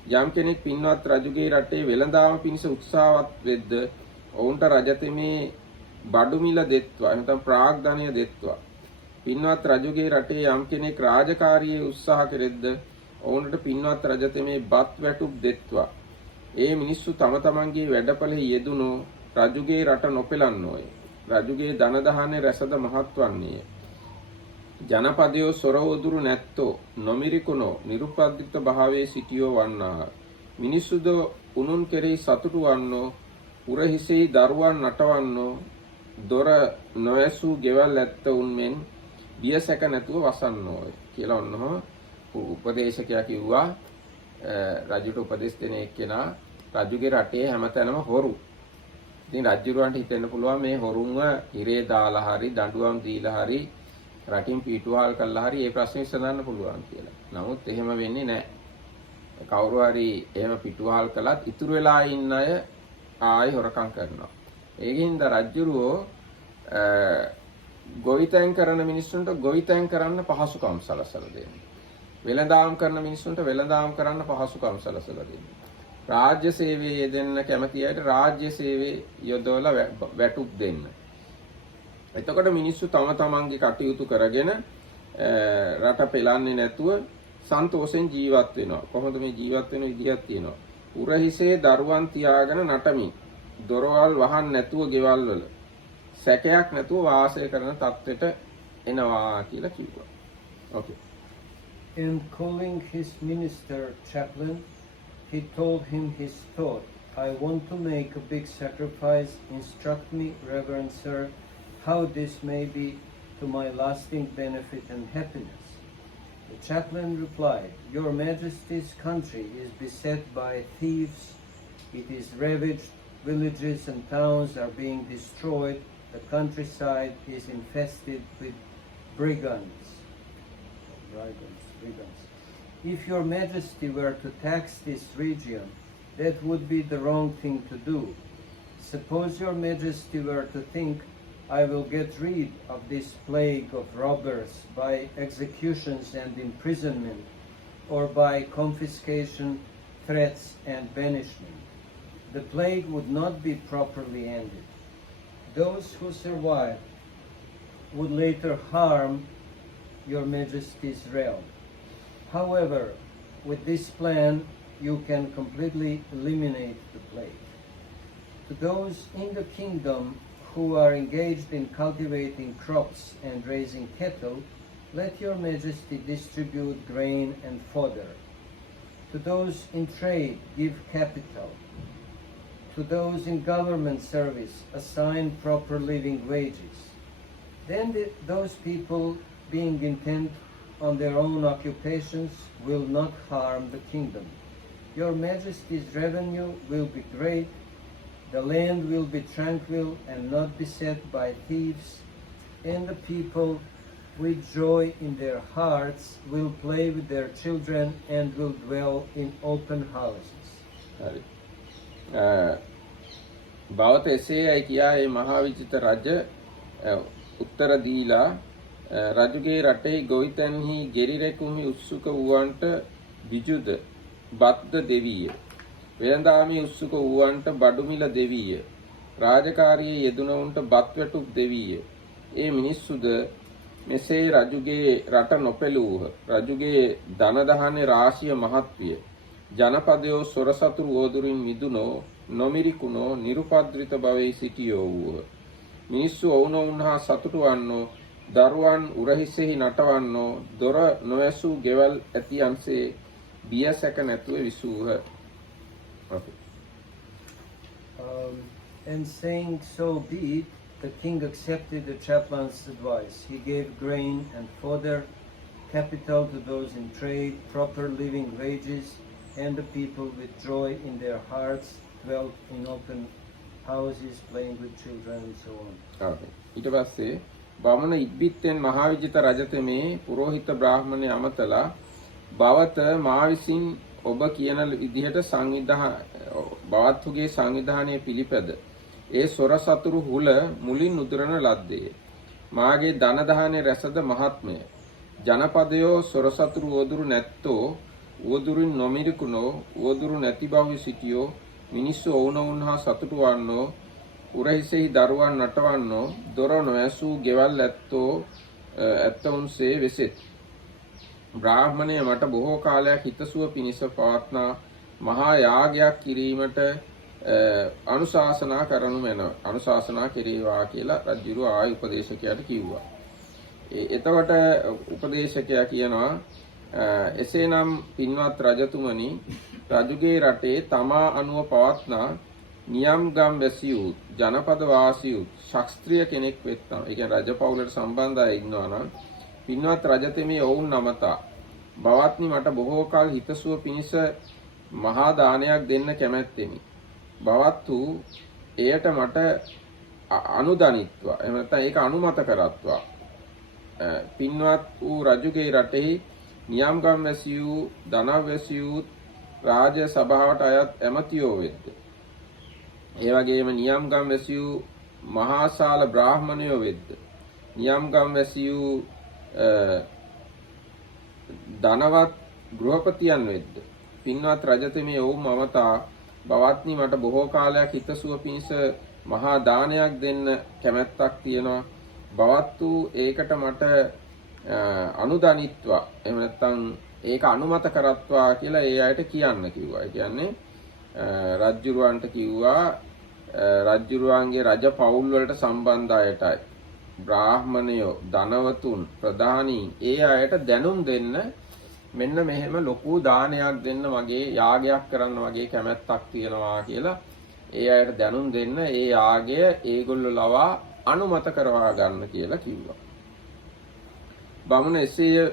යම් කෙනෙක් පින්වත් රජුගේ රටේ වෙළඳාම පිණිස උත්සාහවත් වෙද්ද ඔවුන්ට රජතෙමේ බඩු මිල දෙත්වා. එතන ප්‍රාග්ධනය දෙත්වා. පින්වත් රජුගේ රටේ යම් කෙනෙක් රාජකාරියේ උත්සාහ කෙරෙද්ද ඔවුන්ට පින්වත් රජතෙමේ බත් වැටුප් දෙත්වා. ඒ මිනිස්සු තම තමන්ගේ වැඩපළෙහි යෙදුණු රජුගේ රට නොපෙළන්නෝය. රජුගේ ධන දහනේ රැසද මහත් වන්නේය. ජනපදයෝ සොරවදුරු නැත්තෝ නොමිරිකුණෝ නිරුපද්දිත භාවයේ සිටියෝ වන්නාහ. මිනිස්සුද උනුන් කෙරෙහි සතුටු වන්නෝ උරහිසෙහි දරුවන් නටවන්නෝ දොර නොඇසූ ගෙවල් ඇත්තවුන් මෙන් බියසැක නැතුව වසන්නෝය කියලා ඔන්නෝ උපදේශකයා කිව්වා. රජුට උපදෙස් දෙන එක්කෙනා රජුගේ රටේ හැමතැනම හොරු. ඉතින් රජුරවන්ට හිතෙන්න පුළුවන් මේ හොරුන්ව හිරේ දාලා හරි දඬුවම් දීලා හරි රටින් පිටුවහල් කළා හරි මේ ප්‍රශ්නේ විසඳන්න පුළුවන් කියලා. නමුත් එහෙම වෙන්නේ නැහැ. කවුරු හරි එහෙම පිටුවහල් කළත් ඉතුරු වෙලා ඉන්න අය ආයි හොරකම් කරනවා. ඒකින්ද රජුරෝ ගොවිතැන් කරන මිනිස්සුන්ට ගොවිතැන් කරන්න පහසුකම් සලසලා දෙනවා. වෙළඳාම් කරන මිනිස්සුන්ට වෙළඳාම් කරන්න පහසුකම් සලසලා දෙනවා. රාජ්‍ය සේවයේ දෙන්න කැමති අයට රාජ්‍ය සේවයේ යොදවලා වැටුප් දෙන්න. එතකොට මිනිස්සු තම තමන්ගේ කටයුතු කරගෙන රට පෙළන්නේ නැතුව සන්තෝෂෙන් ජීවත් වෙනවා. කොහොමද මේ ජීවත් වෙන විදිහක් තියෙනවා. උරහිසේ දරුවන් තියාගෙන නටමින් දොරවල් වහන්න නැතුව ගෙවල් වල සැකයක් නැතුව වාසය කරන තත්ත්වයට එනවා කියලා කිව්වා. Okay. In calling his minister chaplain, he told him his thought. I want to make a big sacrifice. Instruct me, Reverend Sir, how this may be to my lasting benefit and happiness. The chaplain replied, Your Majesty's country is beset by thieves. It is ravaged. Villages and towns are being destroyed. The countryside is infested with brigands. If Your Majesty were to tax this region, that would be the wrong thing to do. Suppose Your Majesty were to think, I will get rid of this plague of robbers by executions and imprisonment, or by confiscation, threats, and banishment. The plague would not be properly ended. Those who survive would later harm Your Majesty's realm. However, with this plan, you can completely eliminate the plague. To those in the kingdom who are engaged in cultivating crops and raising cattle, let Your Majesty distribute grain and fodder. To those in trade, give capital. To those in government service, assign proper living wages. Then those people, being intent on their own occupations, will not harm the kingdom. Your Majesty's revenue will be great, the land will be tranquil and not beset by thieves, and the people with joy in their hearts will play with their children and will dwell in open houses. හරි. බවත එසේයි කියා ඒ මහා විජිත රජ උත්තර දීලා රජුගේ රටේ ගොවිතැන්හි ගෙරිරෙකුහි උත්සුක වූවන්ට විජුද බද්ද දෙවිය. වෙළඳාමේ උත්සුක වූවන්ට බඩුමිල දෙවිය. රාජකාරියේ යෙදුණවුන්ට බත් වැටුප් දෙවිය. ඒ මිනිස්සුද මෙසේ රජුගේ රට නොපෙළූහ. රජුගේ ධන දහනේ රාශිය මහත් විය. ජනපදයෝ සොරසතුරු ඕදුරින් මිදුනෝ නොමිරිකුණෝ නිරුපද්‍රිත භවෙහි සිටියෝ වූහ. මිනිස්සු ඔවුනොවුන් හා සතුටු වන්නෝ, දරුවන් උරහිසෙහි නටවන්නෝ, දොර නොඇසූ ගෙවල් ඇතියන්සේ බිය සැක නැතුව විසූහ. And saying, so be it, the king accepted the chaplain's advice. He gave grain and fodder, capital to those in trade, proper living wages, and the people with joy in their hearts dwelt in open houses, playing with children and so on. ඊට පස්සේ බමුණ ඉබ්බිත්තෙන් මහා විජිත රජතෙමේ පුරෝහිත බ්‍රාහ්මණය අමතලා බවත මා විසින් ඔබ කියන විදිහට බවත්තුගේ සංවිධානය පිළිපැද ඒ සොර සතුරු හුල මුලින් උදුරන ලද්දේ. මාගේ ධන දහනේ රැසද මහත්මය. ජනපදයෝ සොර සතුරු ඕදුරු නැත්තෝ, ඕදුරින් නොමිරිකුණෝ, ඕදුරු නැති බව සිටියෝ, මිනිස්සු ඔවුනොවුන් හා සතුටු වන්නෝ, උරහිසෙහි දරුවන් නටවන්නෝ, දොර නොඇසූ ගෙවල් ඇත්තවුන්සේ වෙසෙත්. බ්‍රාහ්මණය මට බොහෝ කාලයක් හිතසුව පිණිස පවත්නා මහා යාගයක් කිරීමට අනුශාසනා කරනු මැන. අනුශාසනා කෙරේවා කියලා රජුරු ආයි උපදේශකයාට කිව්වා. එතකොට උපදේශකයා කියනවා, එසේනම් පින්වත් රජතුමනි, රජුගේ රටේ තමා අනුව පවත්නා නියම්ගම් වැසියුත්, ජනපද වාසියුත්, ශාස්ත්‍රීය කෙනෙක් වෙත්නම්, ඒ කියන්නේ රජ පවුලට සම්බන්ධ අය ඉන්නවා නම්, පින්වත් රජතෙමේ ඔවුන් නමතා බවත්නි මට බොහෝ කල හිතසුව පිණිස මහා දානයක් දෙන්න කැමැත්තෙමි. බවත්තු එයට මට අනුදනිත්වා, එහෙම නැත්නම් ඒක අනුමත කරත්වා. පින්වත් වූ රජුගේ රටෙහි නියම්ගම් වැසියු, ධනවැසියු, රාජ සභාවට අයත් ඇමතියෝ වෙද්ද. ඒ වගේම නියම්ගම් වැසියු මහාසාල බ්‍රාහ්මණයෝ වෙද්ද. නියම්ගම් වැසියු ධනවත් ගෘහපතියන් වෙද්ද. පින්වත් රජතෙමේ ඔවුන් මමතා බවත්නි මට බොහෝ කාලයක් හිතසුව පිණිස මහා දානයක් දෙන්න කැමැත්තක් තියෙනවා. බවත්තු ඒකට මට අනුදනිත්වා, එහෙම නැත්නම් ඒක අනුමත කරත්වා කියලා ඒ අයට කියන්න කිව්වා. ඒ කියන්නේ රජුරවන්ට කිව්වා, රජුරුවන්ගේ රජ පවුල් වලට සම්බන්ධ අයටයි, බ්‍රාහ්මණයෝ, ධනවතුන්, ප්‍රධානීන් ඒ අයට දැනුම් දෙන්න, මෙන්න මෙහෙම ලොකු දානයක් දෙන්න වගේ, යාගයක් කරන්න වගේ කැමැත්තක් තියෙනවා කියලා ඒ අයට දැනුම් දෙන්න, ඒ යාගය ඒගොල්ලෝ ලවා අනුමත කරවා ගන්න කියලා කිව්වා. බමුණ එසේ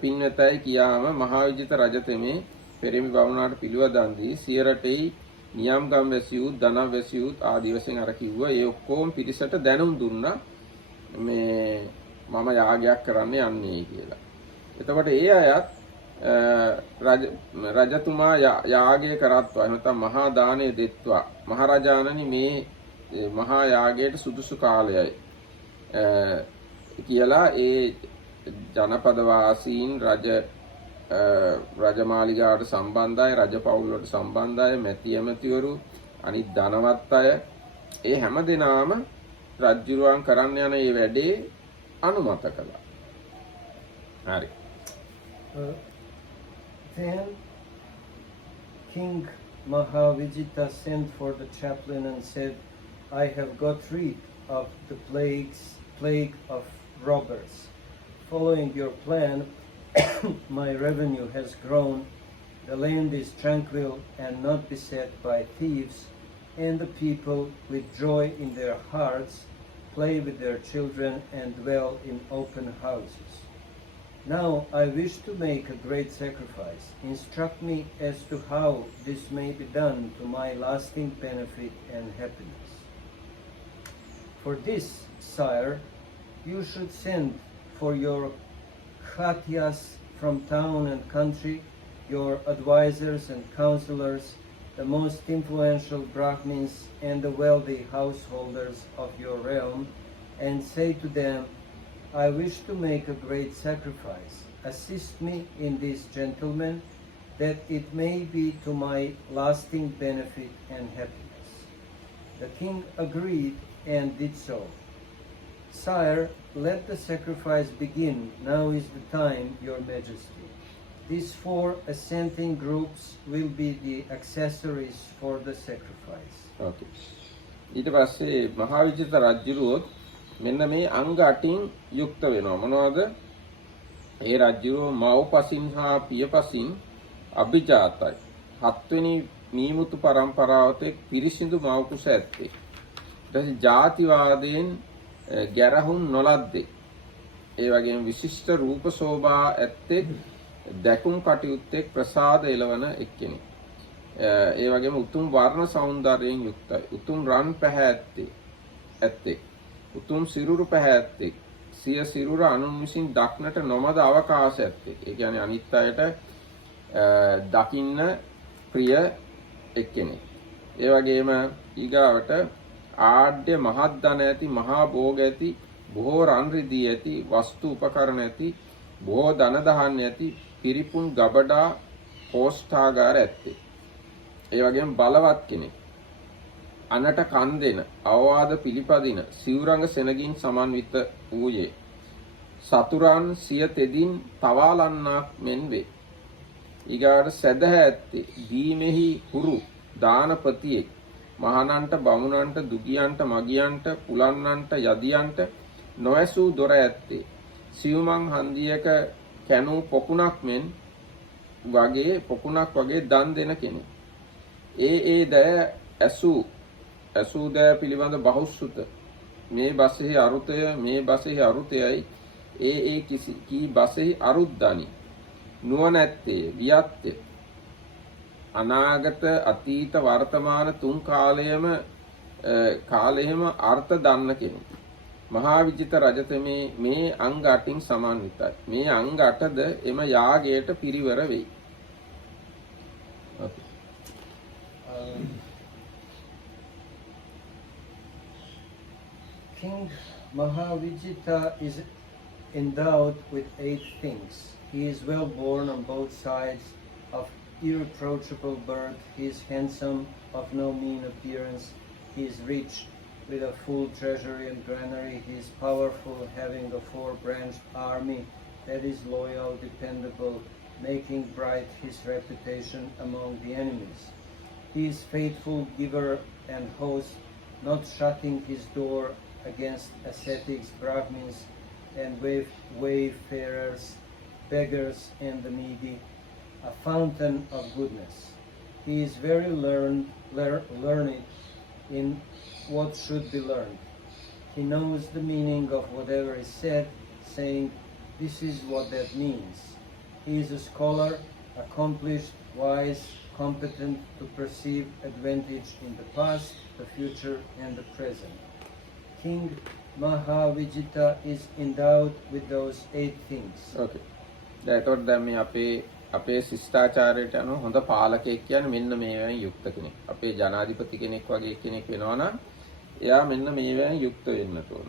පින්වතයි කියාම මහා විජිත රජතෙමේ පෙරමි බමුණාට පිළිවදන් දී සිය රටෙහි නියම්ගම් වැසියුත්, ධනවැසියුත් ආදී වශයෙන් අර කිව්වා. ඒ ඔක්කොම පිරිසට දැනුම් දුන්නා මේ මම යාගයක් කරන්න යන්නේ කියලා. එතකොට ඒ අයත් රජතුමා යාගය කරත්වා, එහෙම නැත්නම් මහා දාණය දෙත්වා, මහරජාණනි මේ මහා යාගයට සුදුසු කාලයයි කියලා ඒ ජනපද වාසීන්, රජමාලිගාවට සම්බන්ධ අය, රජ පවුල් වලට සම්බන්ධ අය, මැති ඇමතිවරු, අනිත් ධනවත් අය, ඒ හැම දෙනාම රජුරුවන් කරන්න යන මේ වැඩේ අනුමත කළා. හරි. Then King Mahavijita sent for the chaplain and said, I have got rid of the plague of robbers. Following your plan, my revenue has grown, The land is tranquil and not beset by thieves, and the people, with joy in their hearts, play with their children and dwell in open houses. Now I wish to make a great sacrifice. Instruct me as to how this may be done to my lasting benefit and happiness. For this, sire, you should send for your khatyas from town and country, your advisors and counselors, the most influential Brahmins and the wealthy householders of your realm, and say to them, I wish to make a great sacrifice. Assist me in this, gentlemen, that it may be to my lasting benefit and happiness. The king agreed and did so. Sire, let the sacrifice begin. Now is the time, your majesty. These 4 assenting groups will be the accessories for the sacrifice. Okay. ඊට පස්සේ මහාවිජිත රජුරුවොත් මෙන්න මේ අංග 8න් යුක්ත වෙනවා. මොනවද? ඒ රජුරුව මව්පසින් හා පියපසින් අභිජාතයි. 7 වෙනි මීමුතු පරම්පරාවට පිරිසිදු මව්කුස ඇත්තේ. ඊට පස්සේ ජාතිවාදයෙන් ගැරහුම් නොලද්දේ. ඒ වගේම විශිෂ්ට රූප ශෝභා ඇත්තේ දැකුම් කටයුත්තේ ප්‍රසාද එළවන එක්කෙනෙක්. ඒ වගේම උතුම් වර්ණ సౌందර්යයෙන් යුක්තයි. උතුම් රන් පැහැ ඇත්තේ. උතුම් සිරුරු පැහැ ඇත්තේ. සිය සිරුර අනුන් විසින් දක්නට නොමද අවකාශ ඇත්තේ. ඒ කියන්නේ අනිත් අයට දකින්න ප්‍රිය එක්කෙනෙක්. ඒ වගේම ඊගාවට ආඩ්‍ය මහත් ධන ඇති, මහා භෝග ඇති, බොහෝ රන් රිදී ඇති, වස්තු උපකරණ ඇති, බොහෝ ධන දහන්න ඇති, පිරිපුන් ගබඩා කෝෂ්ඨාගාර ඇත්තේ. ඒ වගේම බලවත් කෙනෙක්. අනට කන් දෙන, අවවාද පිළිපදින, සිවුරංග සෙනගින් සමන්විත වූයේ. සතුරන් සිය තෙදින් තවාලන්නක් මෙන් වේ. ඊගාට සැදැහැ ඇත්තේ, දීමෙහි හුරු දානපතියෙක්. මහණන්ට, බමුණන්ට, දුගියන්ට, මගියන්ට, පුලන්නන්ට, යදියන්ට නොඇසූ දොර ඇත්තේ. සිව්මන් හන්දියක කැණූ පොකුණක් මෙන් පොකුණක් වගේ දන් දෙන කෙනෙක්. ඒ දෑ ඇසූ දෑ පිළිබඳ බහුශ්‍රුත. මේ බසෙහි අරුතය, මේ බසෙහි අරුතයයි, කී බසෙහි අරුද්දනි. නුවණැත්තේ, වියත්තේ. අනාගත, අතීත, වර්තමාන 3 කාලයෙම අර්ථ දන්න කෙනෙක්. මහා විජිත රජතමේ මේ අංග 8න් සමන්විතයි. මේ අංග 8ද එම යාගයට පිරිවර වෙයි. King Mahavijita is endowed with 8 things. He is well born on both sides, of irreproachable birth. He is handsome, of no mean appearance. He is rich, with a full treasury and granary. He is powerful, having a 4-branched army that is loyal, dependable, making bright his reputation among the enemies. He is faithful, giver and host, not shutting his door against ascetics, Brahmins, and wayfarers, beggars and the needy, a fountain of goodness. He is very learned in what should be learned. He knows the meaning of whatever is said, saying, this is what that means. He is a scholar, accomplished, wise, competent to perceive advantage in the past, the future, and the present. King Mahavijita is endowed with those 8 things. Okay. දැන් මේ අපේ ශිෂ්ටාචාරයට අනුව හොඳ පාලකයෙක් කියන්නේ මෙන්න මේවෙන් යුක්ත කෙනෙක්. අපේ ජනාධිපති කෙනෙක් වගේ කෙනෙක් වෙනවා නම් එයා මෙන්න මේවෙන් යුක්ත වෙන්න ඕන.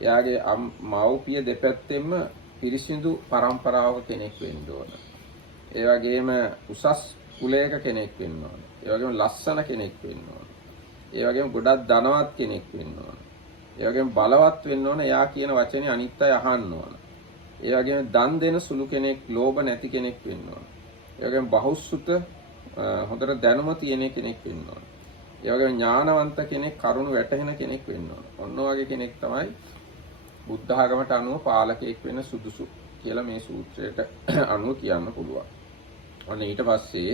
එයාගේ මව්පිය දෙපැත්තෙම පිරිසිදු පරම්පරාවක කෙනෙක් වෙන්න ඕන. ඒ වගේම උසස් කුලයක කෙනෙක් වෙන්න ඕන. ඒ වගේම ලස්සන කෙනෙක් වෙන්න ඕන. ඒ වගේම ගොඩක් ධනවත් කෙනෙක් වෙන්න ඕන. ඒ වගේම බලවත් වෙන්න ඕන. එයා කියන වචනේ අනිත් අය අහන්න ඕන. ඒ වගේම දන් දෙන සුළු කෙනෙක්, ලෝභ නැති කෙනෙක් වෙන්න ඕන. ඒ වගේම බහුශ්‍රුත හොඳට දැනුම තියෙන කෙනෙක් වෙන්න ඕන. ඒ වගේම ඥානවන්ත කෙනෙක්, කරුණ වැටහෙන කෙනෙක් වෙන්න ඕන. ඔන්න ඔයගේ කෙනෙක් තමයි බුද්ධ ආගමට අනුව පාලකයෙක් වෙන්න සුදුසු කියලා මේ සූත්‍රයට අනුව කියන්න පුළුවන්. ඔන්න ඊට පස්සේ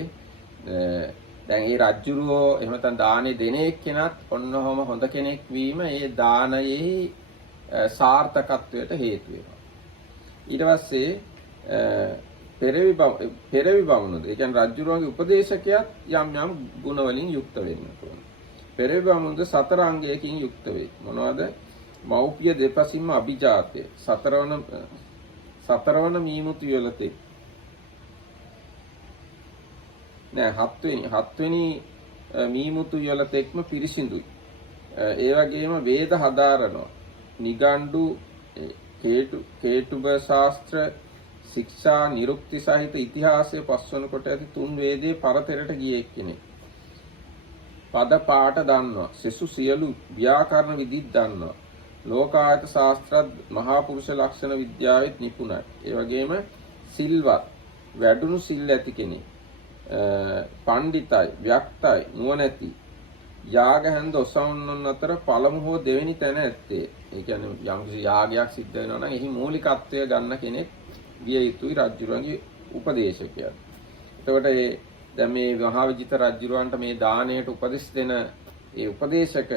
දැන් මේ රජුරෝ එහෙම නැත්නම් දානේ දෙන එක්කෙනත් ඔන්නෝම හොඳ කෙනෙක් වීම ඒ දානයේ සාර්ථකත්වයට හේතු වෙනවා. ඊට පස්සේ පෙරවි බමුණුද ඒ කියන්නේ රජුරුවන්ගේ උපදේශකයාත් යම් යම් ගුණ වලින් යුක්ත වෙන්න ඕන. පෙරවි බමුණුද සතර අංගයකින් යුක්ත වේ. මොනවද? මෞපිය දෙපසින්ම අභිජාතය. සතරවන මීමුතු යලතේ. නෑ හත්වෙනි මීමුතු යලතෙක්ම පිරිසිදුයි. ඒ වගේම වේද හදාරනවා. නිගණ්ඩු කේටුබ ශාස්ත්‍ර ශික්ෂා නිරුක්ති සහිත ඉතිහාසයේ පස්වන කොට ඇති තුන් වේදේ පරතරට ගියේ කෙනෙක්. පද පාඨ දන්නවා. සෙසු සියලු ව්‍යාකරණ විදිත් දන්නවා. ලෝකායත ශාස්ත්‍රත් මහා පුරුෂ ලක්ෂණ විද්‍යාවෙත් නිපුණයි. ඒ වගේම සිල්වත් වැඩුණු සිල් ඇති කෙනෙක්. පණ්ඩිතයි, ව්‍යක්තයි, නුවණැති. යාගහන්ද ඔසවන්නන් අතර පළමු හෝ දෙවෙනි තැන ඇත්තේ. ඒ කියන්නේ යම්කිසි යාගයක් සිද්ධ වෙනවා නම් එහි මූලිකත්වය ගන්න කෙනෙක් විය යුතුයි රජුරුවන්ගේ උපදේශකයා. එතකොට දැන් මේ මහා විජිත රජුරුවන්ට මේ දාණයට උපදෙස් දෙන ඒ උපදේශක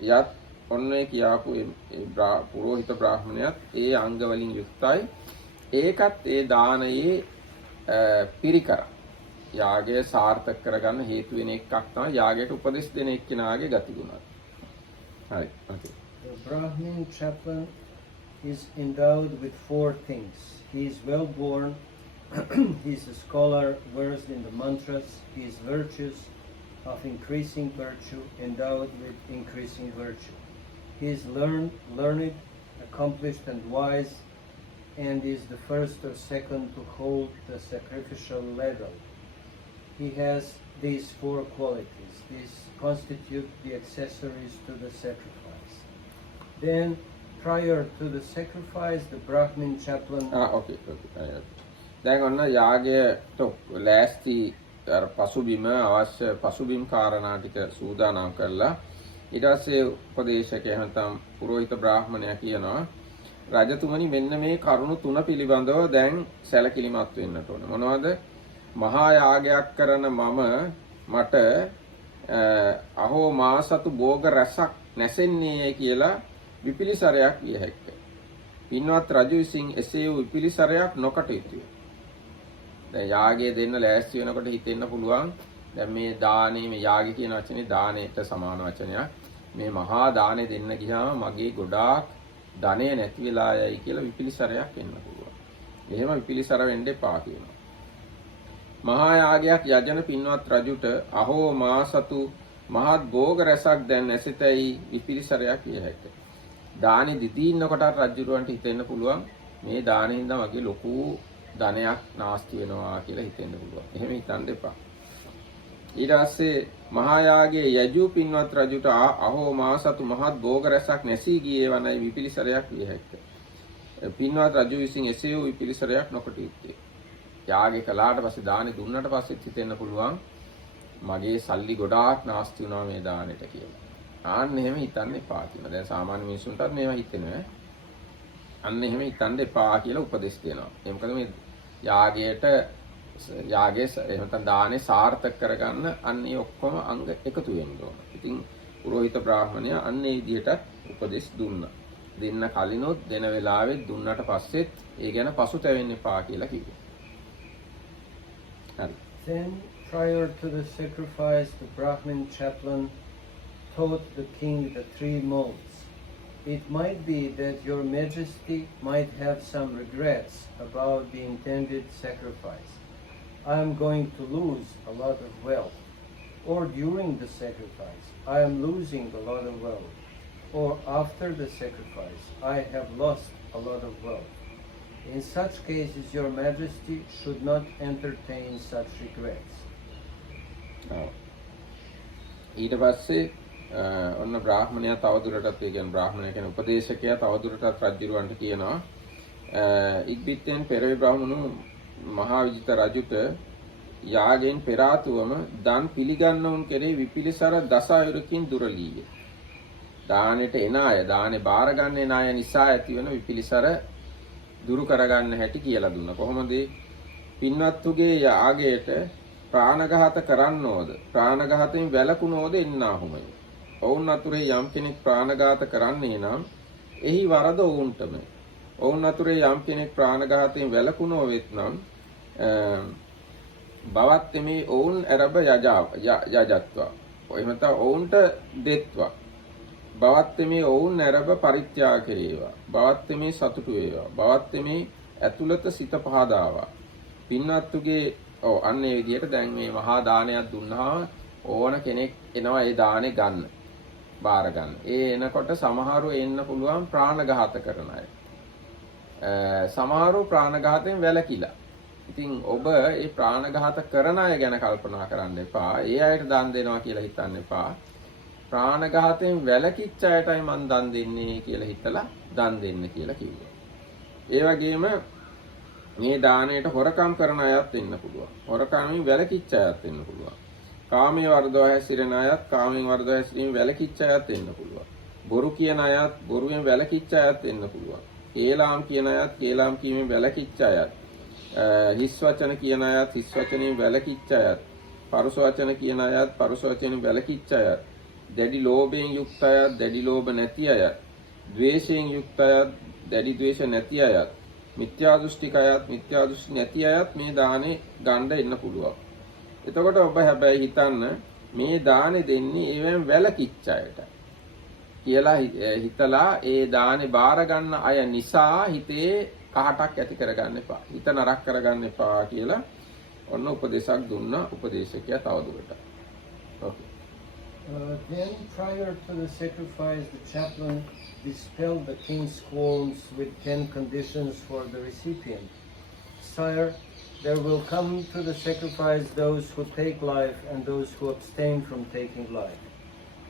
යත් ඔන්නේ කියාපු පුරোহিত බ්‍රාහ්මණයත් ඒ අංග වලින් යුක්තයි. ඒකත් ඒ දානයේ පිරිකර යාගය සාර්ථක කරගන්න හේතු වෙන එකක් තමයි යාගයට උපදෙස් දෙන එක්කෙනාගේ ගතිගුණ. හරි. The Brahmin chaplain is endowed with 4 things. He is well born, he is a scholar versed in the mantras, he is virtuous, of increasing virtue, endowed with increasing virtue. He is learned, accomplished and wise, and is the first or second to hold the sacrificial ladle. He has these 4 qualities. These constitute the accessories to the sacrifice. Then, prior to the sacrifice, the Brahmin chaplain... okay. දැන් ඔන්න යාගයට ලෑස්ති පසුබිම අවශ්‍ය පසුබිම් කාරණා ටික සූදානම් කරලා ඊට පස්සේ උපදේශකයා නැත්නම් පුරোহিত බ්‍රාහ්මණයා කියනවා රජතුමනි මෙන්න මේ කරුණු 3 පිළිබඳව දැන් සැලකිලිමත් වෙන්නට ඕනේ. මොනවද? මහා යාගයක් කරන මට අහෝ මා සතු භෝග රසක් නැසෙන්නේ කියලා විපිලිසරයක් විය හැකිය. පින්වත් රජු විසින් එසේ වූ විපිලිසරයක් නොකට යුතුය. දැන් යාගය දෙන්න ලෑස්ති වෙනකොට හිතෙන්න පුළුවන් දැන් මේ දානේ මේ යාගය කියන වචනේ දානයට සමාන වචනයක්. මේ මහා දානේ දෙන්න ගියාම මගේ ගොඩාක් ධනෙ නැති වෙලා යයි කියලා විපිලිසරයක් වෙන්න පුළුවන්. එහෙම විපිලිසර වෙන්න එපා කියනවා. මහා යාගයක් යජන පින්වත් රජුට අහෝ මා සතු මහත් භෝග රසක් දැන් නැසිතයි විපිලිසරයක් විය හැකිය. දානි දිදීන්න කොටත් රජුරවන්ට හිතෙන්න පුළුවන් මේ දානේ හින්දා මගේ ලොකු ධනයක් නාස්ති වෙනවා කියලා හිතෙන්න පුළුවන්. එහෙම හිතන්න එපා. ඊට පස්සේ මහා යාගයේ යජු පින්වත් රජුට අහෝ මා සතු මහත් භෝග රසක් නැසී ගියේ වනයි විපිලිසරයක් විය හැකිය. පින්වත් රජු විසින් එසේ වූ විපිලිසරයක් නොකොට යුත්තේ. යාගය කළාට පස්සේ දානි දුන්නට පස්සෙත් හිතෙන්න පුළුවන් මගේ සල්ලි ගොඩාක් නාස්ති වුණා මේ දානෙට කියලා. ආන්න එහෙම හිතන්න එපා කියනවා. දැන් සාමාන්‍ය මිනිස්සුන්ටත් මේවා හිතෙනවා. අන්න එහෙම හිතන්න එපා කියලා උපදෙස් දෙනවා. ඒ මොකද මේ යාගයේ එහෙම නැත්නම් දානේ සාර්ථක කරගන්න අන්න ඒ ඔක්කොම අංග එකතු වෙන්න ඕන. ඉතින් පුරোহিত බ්‍රාහ්මණයා අන්න ඒ විදිහට උපදෙස් දුන්නා. දෙන්න කලිනොත් දෙන වෙලාවෙත් දුන්නට පස්සෙත් ඒ ගැන පසුතැවෙන්න එපා කියලා කිව්වා. Then, prior to the sacrifice, the Brahmin chaplain taught the king the 3 modes. It might be that your majesty might have some regrets about the intended sacrifice. I am going to lose a lot of wealth. Or during the sacrifice, I am losing a lot of wealth. Or after the sacrifice, I have lost a lot of wealth. In such cases, your majesty should not entertain such regrets. ඊට පස්සේ ඔන්න බ්‍රාහ්මණයා තවදුරටත් ඒ කියන්නේ බ්‍රාහ්මණයා කියන උපදේශකයා තවදුරටත් රජුරවන්ට කියනවා ඉක්බිත්තෙන් පෙරවේ බ්‍රාහ්මණු මහා විජිත රජුට යාගෙන් පෙර ආතුවම දන් පිළිගන්නවුන් කෙරෙහි විපිලිසර දස අයුරකින් දුරලීය. දානෙට එන අය දානේ බාර ගන්න එන අය නිසා ඇතිවන විපිලිසර දුරු කරගන්න හැටි කියලා දුන්නා. කොහොමද? පින්වත්තුගේ යාගයට ප්‍රාණඝාත කරන්නෝද ප්‍රාණඝාතයෙන් වැළකුණෝද එන්නාහුමයි. ඔවුන් අතුරේ යම් කෙනෙක් ප්‍රාණඝාත කරන්නේ නම් එහි වරද ඔවුන්ටමයි. ඔවුන් අතුරේ යම් කෙනෙක් ප්‍රාණඝාතයෙන් වැළකුණෝ වෙත්නම් බවත් මේ ඔවුන් අරබ යජත්වා. එහෙම නැත්නම් ඔවුන්ට දෙත්වා. බවත් මේ ඔවුන් අරබ පරිත්‍යාග කෙරේවා. බවත් මේ සතුටු වේවා. බවත් මේ ඇතුළත සිත පහදාවා. පින්වත්තුගේ අන්න ඒ විදිහට දැන් මේ මහා දානයක් දුන්නාම ඕන කෙනෙක් එනවා ඒ දානේ ගන්න. බාර ගන්න. ඒ එනකොට සමහරව එන්න පුළුවන් ප්‍රාණඝාත කරන අය. සමහරව ප්‍රාණඝාතයෙන් වැළකීලා. ඉතින් ඔබ මේ ප්‍රාණඝාත කරන අය ගැන කල්පනා කරන්න එපා. ඒ අයට දන් දෙනවා කියලා හිතන්න එපා. ප්‍රාණඝාතයෙන් වැළකීච්ච අයටයි මං දන් දෙන්නේ කියලා හිතලා දන් දෙන්න කියලා කිව්වා. ඒ වගේම මේ දාණයට හොරකම් කරන අයත් වෙන්න පුළුවන්. හොරකමින් වැළකීච්ච අයත් වෙන්න පුළුවන්. කාමයේ වර්ධව හැසිරෙන අයත් කාමයෙන් වර්ධව හැසිරීම වැළකීච්ච අයත් වෙන්න පුළුවන්. බොරු කියන අයත් බොරුවෙන් වැළකීච්ච අයත් වෙන්න පුළුවන්. කේලාම් කියන අයත් කේලාම් කීමෙන් වැළකීච්ච අයත්. හිස් වචන කියන අයත් හිස් වචනෙන් වැළකීච්ච අයත්. පරුස වචන කියන අයත් පරුස වචනෙන් වැළකීච්ච අයත්. දැඩි ලෝභයෙන් යුක්ත අයත් දැඩි ලෝභ නැති අයත්. ද්වේෂයෙන් යුක්ත අයත් දැඩි ද්වේෂ නැති අයත්. මිත්‍යා දෘෂ්ටික අයත් මිත්‍යා දෘෂ්ටි නැති අයත් මේ දානේ ගන්න එන්න පුළුවන්. එතකොට ඔබ හැබැයි හිතන්න මේ දානේ දෙන්නේ ඒවෙන් වැළකීච්ච අයට කියලා හිතලා ඒ දානේ බාර ගන්න අය නිසා හිතේ කහටක් ඇති කරගන්න එපා. හිත නරක කරගන්න එපා කියලා ඔන්න උපදේශයක් දුන්නා උපදේශකයා තවදුරටත්. Okay. Then, prior to the sacrifice, the chaplain dispelled the king's qualms with 10 conditions for the recipient. Sire, there will come to the sacrifice those who take life and those who abstain from taking life.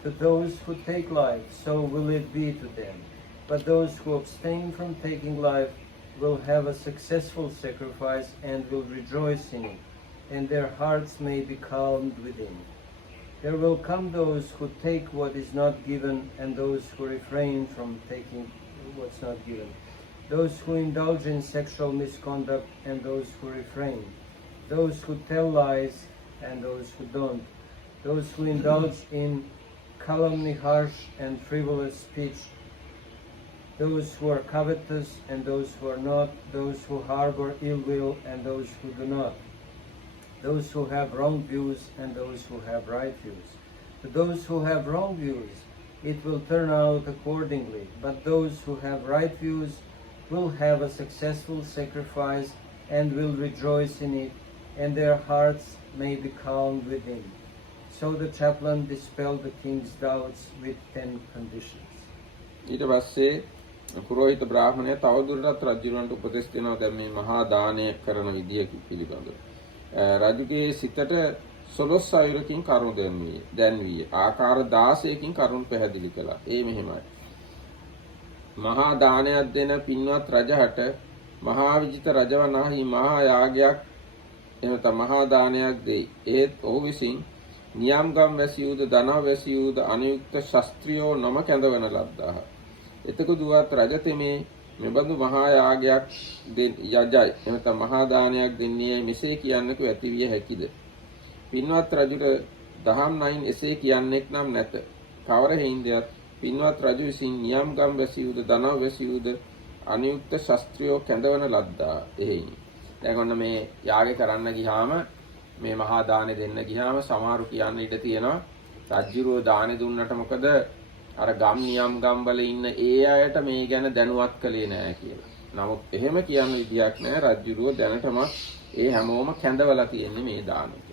To those who take life, so will it be to them. But those who abstain from taking life will have a successful sacrifice and will rejoice in it, and their hearts may be calmed within. There will come those who take what is not given and those who refrain from taking what's not given. Those who indulge in sexual misconduct and those who refrain. Those who tell lies and those who don't. Those who indulge in calumny, harsh and frivolous speech. Those who are covetous and those who are not. Those who harbor ill will and those who do not. Those who have wrong views and those who have right views. To those who have wrong views, it will turn out accordingly, but those who have right views will have a successful sacrifice and will rejoice in it, and their hearts may be calmed within. So the chaplain dispelled the king's doubts with 10 conditions. ඊට පස්සේ පුරෝහිත බ්‍රාහ්මණය තවදුරටත් රජුරන්ට උපදෙස් දෙනවා දැන් මේ මහා දානය කරන විදිය පිළිබඳව. රජුගේ සිතට 12 අයුරකින් කරුණු දැන්විය. ආකාර 16කින් කරුණු පැහැදිලි කළා. ඒ මෙහෙමයි. මහා දානයක් දෙන පින්වත් රජහට මහා විජිත රජවනාහි මහා යාගයක් එනත මහා දානයක් දෙයි. ඒත් ඔහු විසින් නියම්ගම් වැසියුද ධනව වැසියුද අනුයුක්ත ශාස්ත්‍රියෝ නම කැඳවන ලද්දාහ. එතකොදුවත් රජතෙමේ මෙබඳු මහා යාගයක් යජයි එනත මහා දානයක් දෙන්නේ මෙසේ කියන්නකු ඇති විය හැකිද? පින්වත් රජුට දහම් නයින් එසේ කියන්නෙක් නම් නැත. කවර හේින්දයක් පින්වත් රජු විසින් නියම්ගම් වැසියුද ධනව වැසියුද අනුයුක්ත ශාස්ත්‍රියෝ කැඳවන ලද්දා. එහෙයි. දැන් ඔන්න මේ යාගය කරන්න ගියාම මේ මහා දානෙ දෙන්න ගියාම සමහරු කියන්න ඉඩ තියෙනවා රජුරෝ දානෙ දුන්නට මොකද අර ගම් නියම් ගම් වල ඉන්න ඒ අයට මේ ගැන දැනුවත් කළේ නැහැ කියලා. නමුත් එහෙම කියන්න විදියක් නැහැ. රජුරෝ දැනටම ඒ හැමෝම කැඳවලා තියෙන්නේ මේ දානෙට.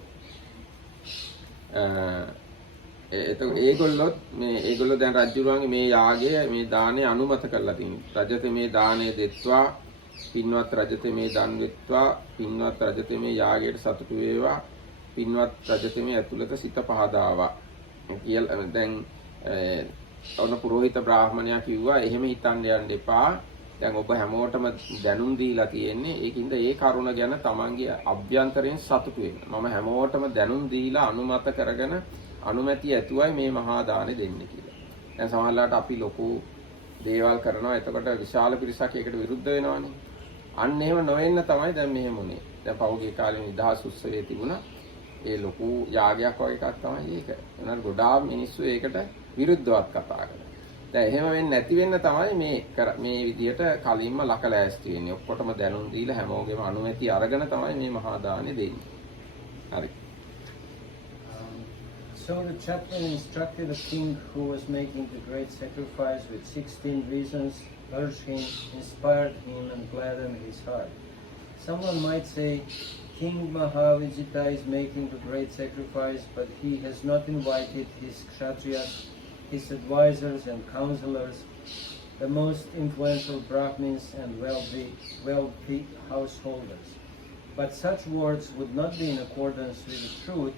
එතකොට ඒගොල්ලෝ දැන් රජුරුවන්ගේ මේ යාගය මේ දාණය අනුමත කරලා තියෙනවා. රජතේ මේ දාණය දෙත්වා පින්වත් රජතේ මේ දන් වෙත්වා පින්වත් රජතේ මේ යාගයට සතුටු වේවා පින්වත් රජතේ මේ ඇතුළත සිත පහදාවා කියලා දැන් ඔන්න පුරোহিত බ්‍රාහ්මණයා කිව්වා එහෙම හිතන්න යන්න එපා. දැන් ඔබ හැමෝටම දැනුම් දීලා තියෙන්නේ. ඒකින්ද ඒ කරුණ ගැන තමන්ගේ අභ්‍යන්තරයෙන් සතුටු වෙන්න. මම හැමෝටම දැනුම් දීලා අනුමත කරගෙන අනුමැතිය ඇතුවයි මේ මහා දානෙ දෙන්නේ කියලා. දැන් සමහරවිට අපි ලොකු දේවල් කරනවා. එතකොට විශාල පිරිසක් ඒකට විරුද්ධ වෙනවානේ. අන්න එහෙම නොවෙන්න තමයි දැන් මෙහෙම උනේ. දැන් පහුගිය කාලේ නිදහස් උත්සවයේ තිබුණා. ඒ ලොකු යාගයක් වගේ එකක් තමයි ඒක. එනනම් ගොඩාක් මිනිස්සු ඒකට විරුද්ධවත් කතා කරනවා. දැන් එහෙම වෙන්නේ නැති වෙන්න තමයි මේ විදියට කලින්ම ලකලෑස්ති වෙන්නේ. ඔක්කොටම දැනුම් දීලා හැමෝගෙම අනුමැතිය අරගෙන තමයි මේ මහා දානෙ දෙන්නේ. හරි. So the chaplain instructed the king who was making the great sacrifice with 16 reasons, urged him, inspired him, and gladdened his heart. Someone might say, King Mahavijita is making the great sacrifice, but he has not invited his kshatriyas, his advisors and counselors, the most influential Brahmins and wealthy householders. But such words would not be in accordance with the truth,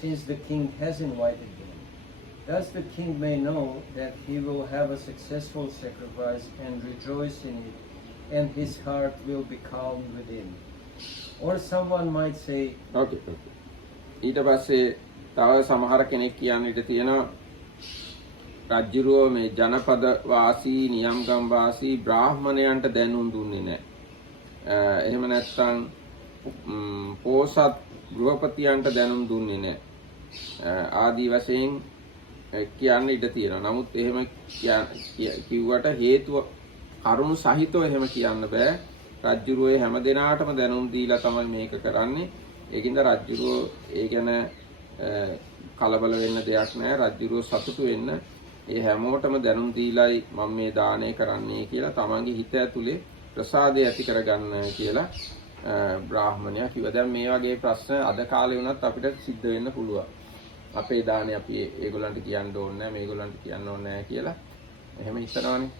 since the king has invited them. Thus the king may know that he will have a successful sacrifice and rejoice in it, and his heart will be calm within. Or someone might say, Okay. ඊට පස්සේ තව සමහර කෙනෙක් කියන්න ඉඩ තියෙනවා රජුරෝ මේ ජනපද වාසී නියම්ගම් වාසී බ්‍රාහ්මණයන්ට දැනුම් දුන්නේ නැහැ. එහෙම නැත්නම් පෝසත් ගෘහපතියන්ට දැනුම් දුන්නේ නැහැ. ආදී වශයෙන් කියන්න ඉඩ තියෙනවා. නමුත් එහෙම කිව්වට හේතුව කරුණු සහිතව එහෙම කියන්න බෑ. රජුරෝ හැම දිනාටම දැනුම් දීලා තමයි මේක කරන්නේ. ඒකින්ද රජුරෝ ඒ ගැන කලබල වෙන්න දෙයක් නැහැ. රජුරෝ සතුටු වෙන්න ඒ හැමෝටම දැනුම් දීලායි මම මේ දානය කරන්නේ කියලා තමන්ගේ හිත ඇතුලේ ප්‍රසාදය ඇති කරගන්න කියලා බ්‍රාහ්මණයා කිව්වා. දැන් මේ වගේ ප්‍රශ්න අද කාලේ වුණත් අපිට සිද්ධ වෙන්න පුළුවන්. අපේ දානේ අපි ඒගොල්ලන්ට කියන්න ඕනේ නැහැ, මේගොල්ලන්ට කියන්න ඕනේ නැහැ කියලා එහෙම හිතනවනේ.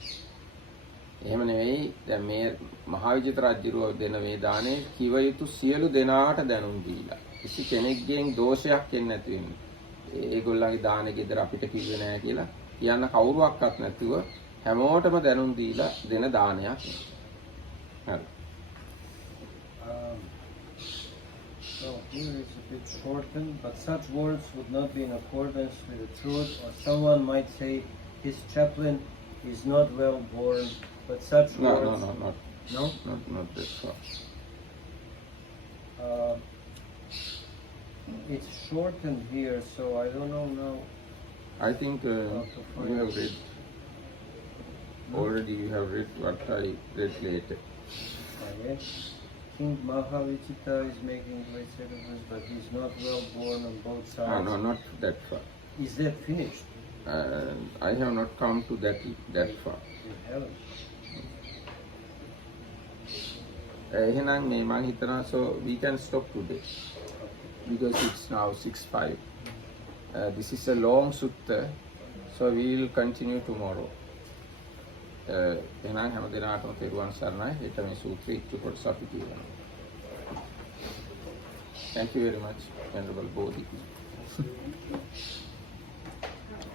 එහෙම නෙවෙයි. දැන් මේ මහවිජිත රජුරෝ දෙන මේ දානේ කිව යුතු සියලු දෙනාට දැනුම් දීලා. කිසි කෙනෙක්ගෙන් දෝෂයක් එන්නේ නැති වෙන්නේ. ඒගොල්ලන්ගේ දානේ ගෙදර අපිට කිව්වේ නැහැ කියලා කියන්න කවුරුවක්වත් නැතුව හැමෝටම දැනුම් දීලා දෙන දානයක්. හරි. So here is a bit shortened, but such words would not be in accordance with the truth, or someone might say his chaplain is not well born, but such words... No? Not that far. It's shortened here, so I don't know now. I think you have read, already you have read what I read later. Yes. King Mahavijita is making great sacrifice, but he's not well born on both sides. No, not that far. Is that finished? I have not come to that far. You haven't. එහෙනම් මේ මම හිතනවා so we can stop today because it's now 6:05. This is a long sutta, so we will continue tomorrow. එහෙනම් හැම දිනකටම තෙරුවන් සරණයි. ඊට මේ සූත්‍රය ඉක්තු කොටස අපි කියනවා. Thank you very much, Venerable Bodhi.